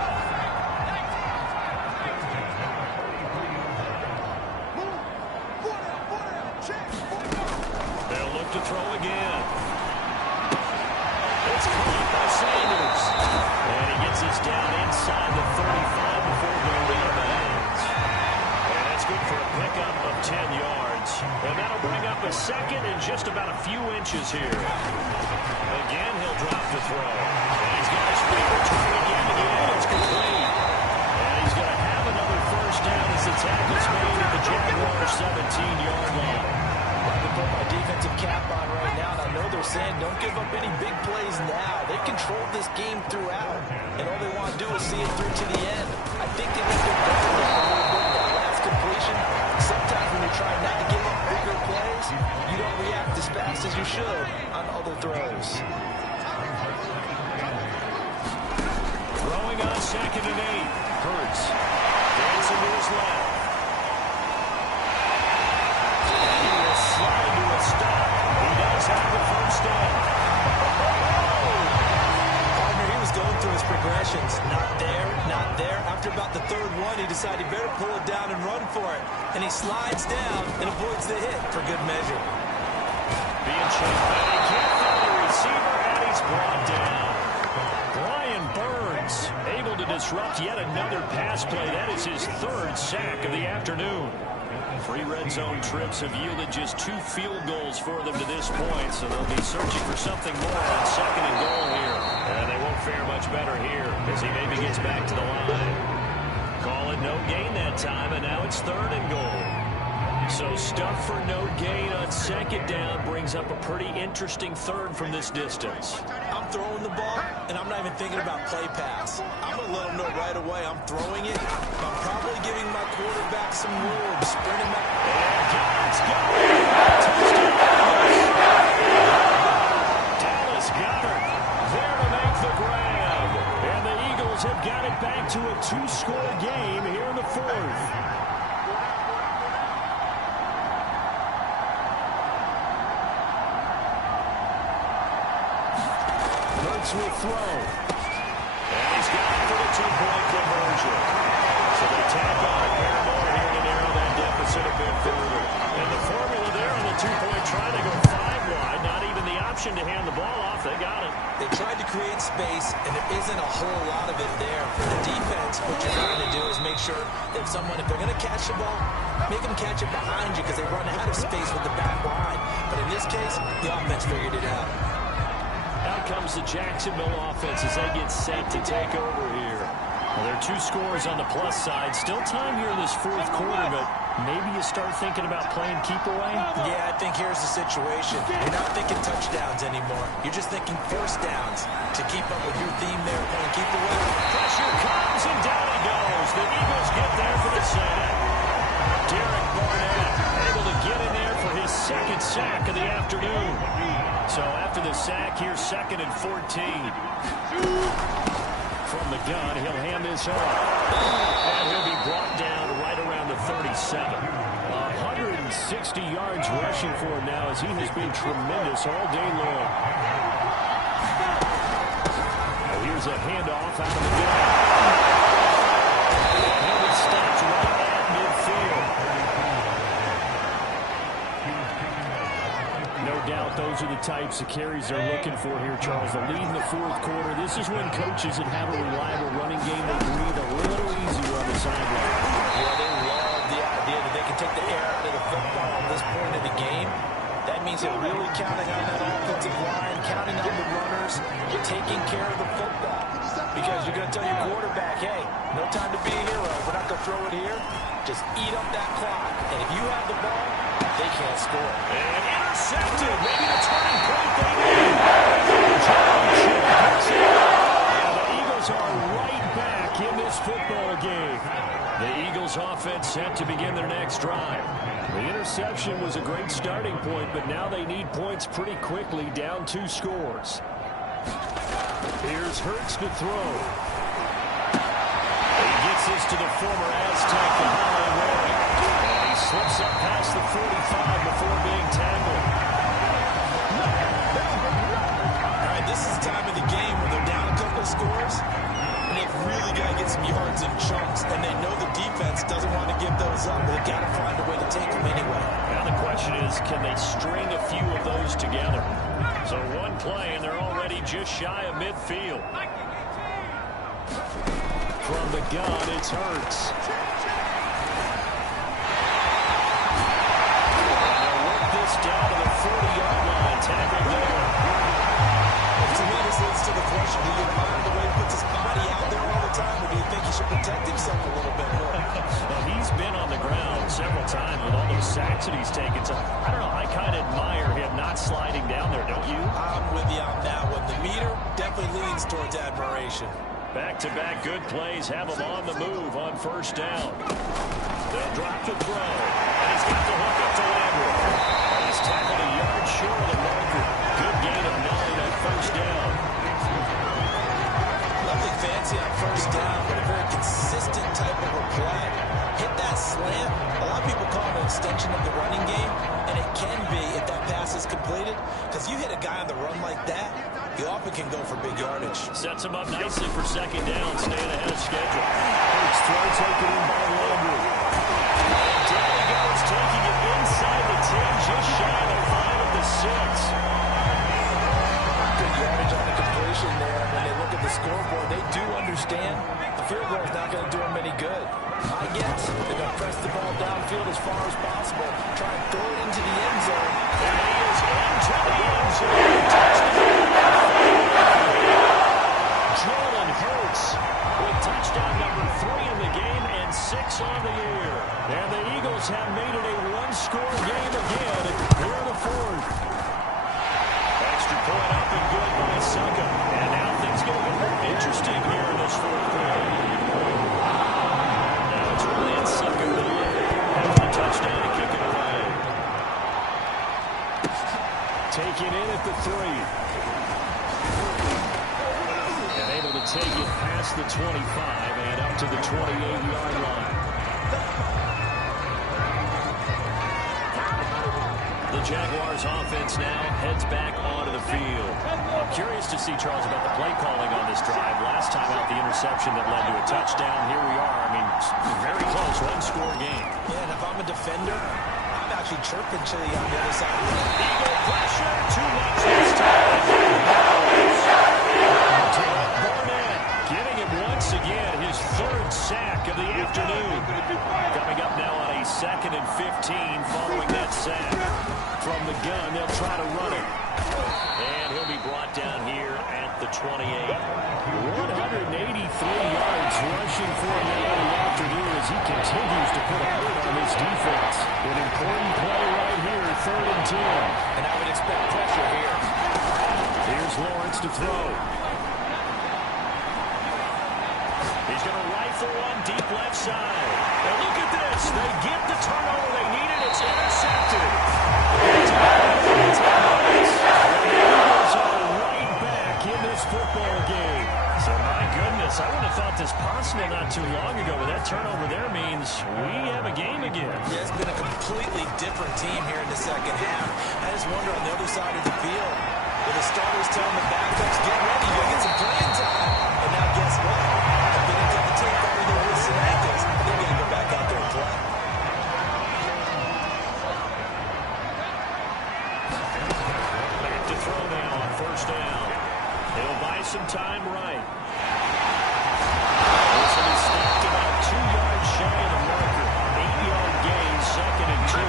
To throw again. It's caught by Sanders. And he gets this down inside the 35 before going out of bounds. And that's good for a pickup of 10 yards. And that'll bring up a 2nd and just about a few inches here. Again, he'll drop to throw. And he's got his finger turn again to the end. It's complete. And he's going to have another 1st down as the tackle's made at the Jaguars' 17-yard line. I can put my defensive cap on right now, and I know they're saying don't give up any big plays now. They've controlled this game throughout, and all they want to do is see it through to the end. I think they let their guard down a little bit that last completion. Sometimes when you're trying not to give up bigger plays, you don't react as fast as you should on other throws. Throwing on 2nd and 8. Hurts. Dancing to his left. Slide to a stop. He does have the 1st down. Partner, he was going through his progressions. Not there, not there. After about the 3rd one, he decided he better pull it down and run for it. And he slides down and avoids the hit for good measure. Being chased by he can't find the receiver, and he's brought down. Brian Burns able to disrupt yet another pass play. That is his 3rd sack of the afternoon. 3 red zone trips have yielded just 2 field goals for them to this point, so they'll be searching for something more on 2nd and goal here. And they won't fare much better here as he maybe gets back to the line. Call it no gain that time, and now it's 3rd and goal. So stuff for no gain on 2nd down brings up a pretty interesting 3rd from this distance. I'm throwing the ball, and I'm not even thinking about play pass. I'm going to let him know right away I'm throwing it. I'm probably giving my quarterback some room, sprinting back. And Goddard's got it. Dallas Goedert there to make the grab. And the Eagles have got it back to a 2-score game here in the 4th. Hurts will throw. And he's got it for the two-point conversion. So they tack on a pair more here to narrow that deficit a bit further. And the formula there on the two-point try, they go 5 wide. Not even the option to hand the ball off. They got it. They tried to create space, and there isn't a whole lot of it there. For the defense, what you're trying to do is make sure that if they're going to catch the ball, make them catch it behind you because they run out of space with the back line. But in this case, the offense figured it out. Out comes the Jacksonville offense as they get set to take over here. Well, there are 2 scores on the plus side. Still time here in this fourth quarter, but maybe you start thinking about playing keep away? Yeah, I think here's the situation. You're not thinking touchdowns anymore. You're just thinking first downs to keep up with your theme there, playing keep away. Pressure comes, and down he goes. The Eagles get there for the sack. Derek Barnett able to get in there for his second sack of the afternoon. So after the sack, here's 2nd and 14. From the gun, he'll hand this off. And he'll be brought down right around the 37. 160 yards rushing for him now as he has been tremendous all day long. Now here's a handoff out of the gun. And it stops right at midfield. No doubt those are the types of carries they're looking for here, Charles. The lead in the fourth quarter. This is when coaches that have a reliable running game, they breathe a little easier on the sideline. Yeah, they love the idea that they can take the air out of the football at this point of the game. That means they're really counting on that offensive line, counting on the runners, taking care of the football. Because you're going to tell your quarterback, hey, no time to be a hero. We're not going to throw it here. Just eat up that clock. And if you have the ball, they can't score. And intercepted. Maybe the turning point they need. And the Eagles are right back in this football game. The Eagles offense set to begin their next drive. The interception was a great starting point, but now they need points pretty quickly, down 2 scores. Here's Hurts to throw. He gets this to the former Aztec, the Hollow Way. And he slips up past the 45 before being tackled. All right, this is the time of the game where they're down a couple of scores, and they've really got to get some yards in chunks, and they know the defense doesn't want to give those up. They've got to find a way to take them anyway. Now the question is, can they string a few of those together? So one play, and they're already just shy of midfield. From the gun, it's Hurts. They'll work this down to the 40-yard line. Tackle there. To me, this leads to the question, do you admire the way he puts his body out there all the time, or do you think he should protect himself a little bit more? Well, he's been on the ground several times with all those sacks that he's taken. So, I don't know, I kind of admire him not sliding down there, don't you? I'm with you on that one. The meter definitely leans towards admiration. Back-to-back good plays have him on the move on first down. They'll drop the throw, and he's got the hook up to Landry. He's tackled a yard short of the marker. Good gain of 9 on first down. Nothing fancy on first down, but a very consistent type of a play. Hit that slant. A lot of people call it an extension of the running game, and it can be if that pass is completed, because you hit a guy on the run like that, you often can go for big yardage. Sets him up nicely for second down, staying ahead of schedule. Hurts throw taken in by Landry. Down he goes, taking it inside the 10, just shy of the 5 of the 6. Good yardage on the completion there. When they look at the scoreboard, they do understand the field goal is not going to do them any good. I guess they're going to press the ball downfield as far as possible, try and throw it into the end zone. And he is into the end zone. Touchdown. Jalen Hurts with touchdown number 3 in the game and 6 on the year. And the Eagles have made it a one-score game again here in the fourth. Extra point up and good by Succa. And now things get a bit more interesting here in this fourth quarter. Now it's Ryan Succa with a touchdown to kick it away. Taken in at the 3. And able to take it past the 25 and up to the 28-yard line. The Jaguars offense now heads back onto the field. I'm curious to see, Charles, about the play calling on this drive. Last time out, the interception that led to a touchdown. Here we are. I mean, very close, one-score game. Yeah, and if I'm a defender, I'm actually chirping Chili on the other side. Eagle pressure, too much this time. Barnett getting him once again, his third sack of the afternoon. Coming up now on a 2nd and 15 following that sack. From the gun, they'll try to run it. And he'll be brought down here at the 28. 183 yards rushing for him in the afternoon as he continues to put a hurt on this defense. An important play right here, 3rd and 10. And I would expect pressure here. Here's Lawrence to throw. He's going to rifle one deep left side. And look at this. They get the turnover they needed. It's intercepted. The Eagles are right back in this football game. So, my goodness, I would have thought this possible not too long ago, but that turnover there means we have a game again. Yeah, it's been a completely different team here in the second half. I just wonder on the other side of the field, with the starters telling the backups, get ready, you're going to get some playing time. And now guess what? I've been able to take all of their wrists and ankles. They're going to go back out there and play. Back to throw now on 1st down. He'll buy some time right. This one is stopped about 2 yards shy of the marker. 8-yard gain, 2nd and 2.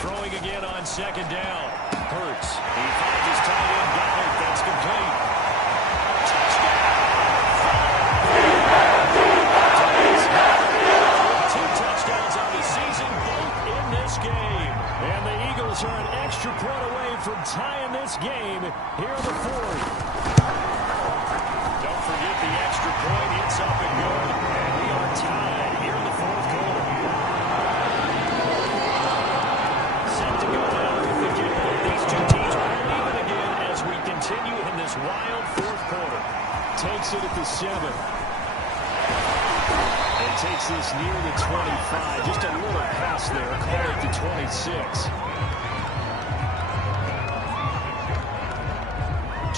Throwing again on 2nd down. Hurts. He finds his tight end. Got it. That's complete. Touchdowns on the season, both in this game. And the Eagles are an extra point away from tying this game here in the 4th. Don't forget the extra point. It's up and good. And we are tied here in the 4th quarter. Set to go down with the kickoff. These two teams are even again as we continue in this wild 4th quarter. Takes it at the 7. And takes this near the 25. Just a little pass there. Call it the 26.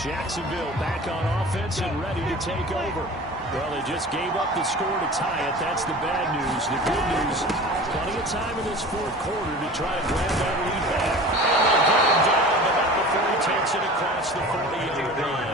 Jacksonville back on offense and ready to take over. Well, they just gave up the score to tie it. That's the bad news. The good news, plenty of time in this 4th quarter to try and grab that lead back. And they'll get him down, but not before he takes it across the 40-yard line.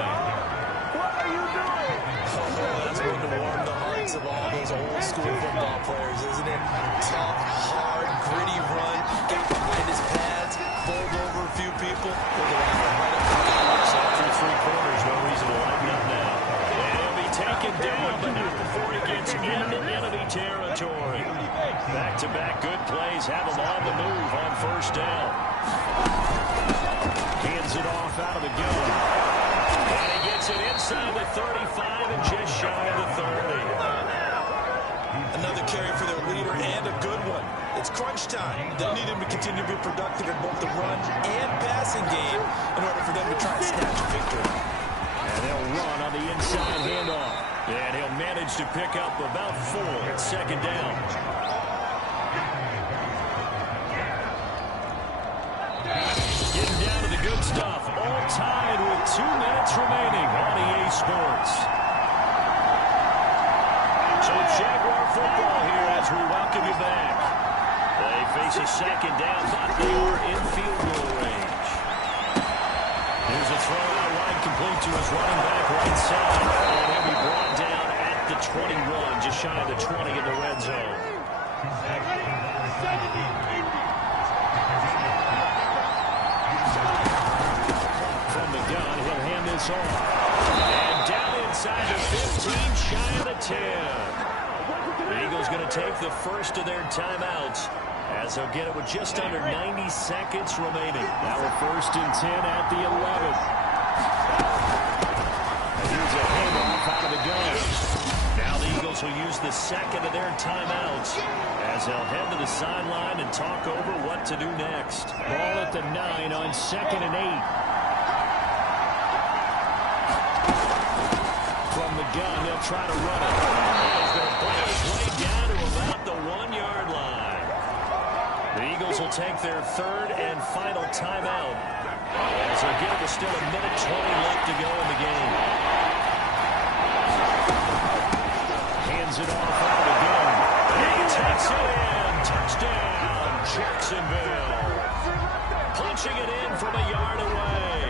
What are you doing? Oh, that's going to warm the hearts of all those old-school football players, isn't it? Tough, hard, gritty run. Get behind his pads, fold over a few people. Look at that. Right up the middle. So through 3 quarters, no reason to lighten up now. And he'll be taken down, but not before he gets into enemy territory. Back-to-back good plays have him on the move on 1st down. Hands it off out of the gun. And he gets it inside the 35 and just shy of the 30. Another carry for their leader and a good one. It's crunch time. They'll need him to continue to be productive in both the run and passing game in order for them to try and snatch a victory. And they'll run on the inside handoff. And he'll manage to pick up about 4 at 2nd down. Getting down to the good stuff. All tied with 2 minutes remaining on EA Sports. So Jaguar football here as we welcome you back. They face a 2nd down, but they are in field goal range. Here's a throw out wide complete to his running back right side. And he'll be brought down at the 21, just shy of the 20 in the red zone. From the gun, he'll hand this off. And down inside the 15, shy of the 10. The Eagles going to take the first of their timeouts as they'll get it with just under 90 seconds remaining. Now we're 1st and 10 at the 11. And here's a handoff out of the gun. Now the Eagles will use the 2nd of their timeouts as they'll head to the sideline and talk over what to do next. Ball at the 9 on 2nd and 8. from the gun. They'll try to run it. He's going to play his way down to about the 1-yard line. The Eagles will take their third and final timeout. As again, there's still 1:20 left to go in the game. Hands it off out again. He takes it in. Touchdown, Jacksonville. Punching it in from a yard away.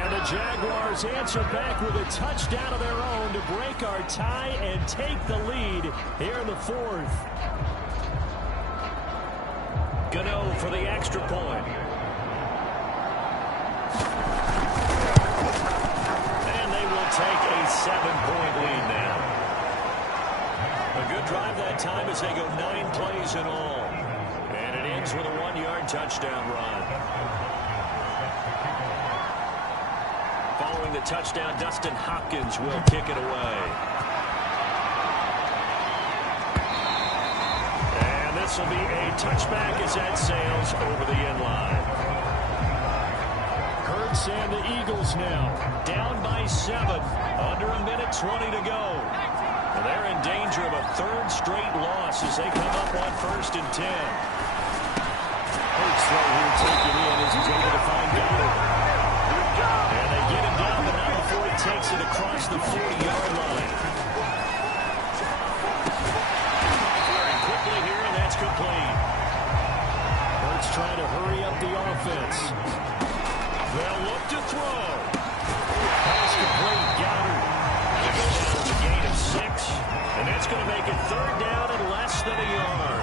And the Jaguars answer back with a touchdown of their own to break our tie and take the lead here in the fourth. Gano for the extra point. And they will take a 7-point lead now. A good drive that time as they go 9 plays in all. And it ends with a 1-yard touchdown run. Following the touchdown, Dustin Hopkins will kick it away. And this will be a touchback as that sails over the end line. Hurts and the Eagles now down by 7. Under 1:20 to go. And they're in danger of a third straight loss as they come up on 1st and 10. Hurts throw here taken in as he's able to find Goddard. And they get him down, but not before he takes it across the 40-yard line. Very quickly here, and that's complete. Hurts trying to hurry up the offense. They'll look to throw. Pass complete, Goddard. They go down with a gain of 6, and that's going to make it 3rd down and less than a yard.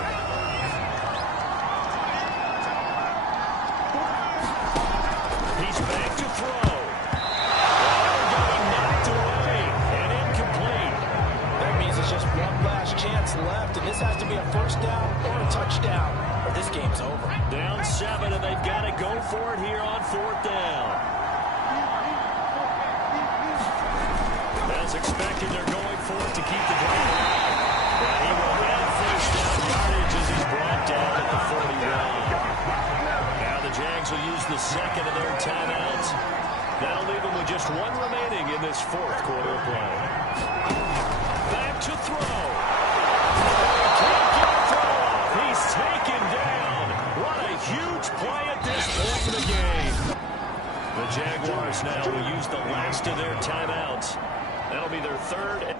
He's back to throw. Knocked away and incomplete. That means it's just one last chance left, and this has to be a 1st down or a touchdown, or this game's over. Down 7, and they've got to go for it here on 4th down. As expected, they're going for it to keep the drive alive. But he will have 1st down yardage as he's brought down at the 41. Now the Jags will use the 2nd of their timeouts. That'll leave them with just 1 remaining in this 4th quarter of play. Back to throw. Can't get a throw off. He's taken down. What a huge play at this point in the game. The Jaguars now will use the last of their timeouts. That'll be their 3rd.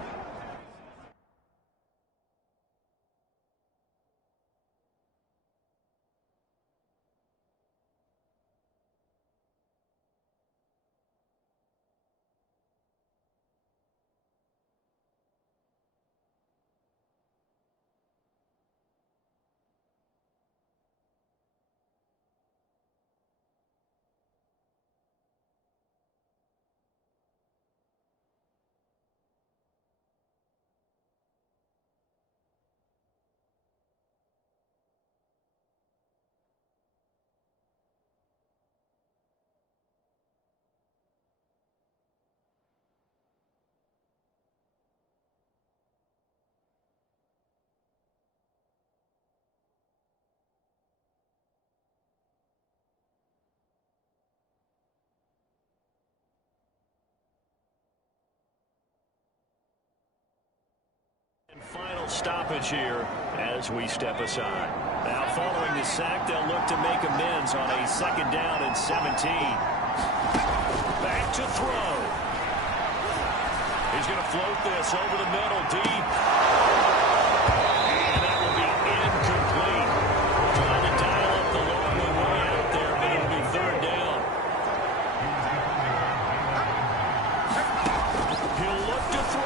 Final stoppage here as we step aside. Now following the sack, they'll look to make amends on a 2nd down and 17. Back to throw. He's going to float this over the middle deep. And that will be incomplete. Trying to dial up the long one way out there, but it'll be 3rd down. He'll look to throw.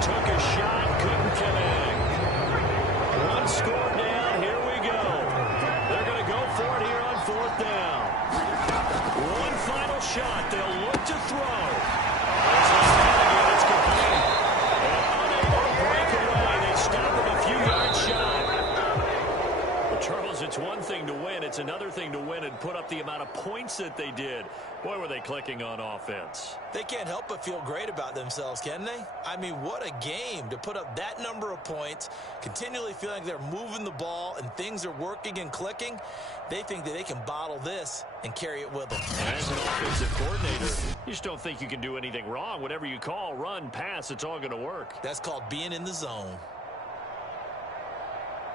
Took a shot, couldn't connect. 1 score down, here we go. They're going to go for it here on 4th down. 1 final shot, they'll look to throw. There's again, it's complete. And unable to break away, they stop him a few yards shot. But Charles, it's one thing to win, It's another thing to win and put up the amount of points that they did. Boy, were they clicking on offense. They can't help but feel great about themselves, can they? I mean, what a game to put up that number of points, continually feeling like they're moving the ball and things are working and clicking. They think that they can bottle this and carry it with them. As an offensive coordinator, you just don't think you can do anything wrong. Whatever you call, run, pass, it's all going to work. That's called being in the zone.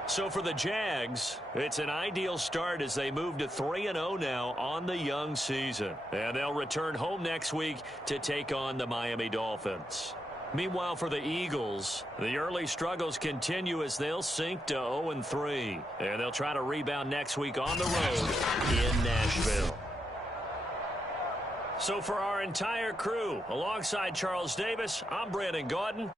So for the Jags, it's an ideal start as they move to 3-0 now on the young season. And they'll return home next week to take on the Miami Dolphins. Meanwhile, for the Eagles, the early struggles continue as they'll sink to 0-3. And they'll try to rebound next week on the road in Nashville. So for our entire crew, alongside Charles Davis, I'm Brandon Gaudin.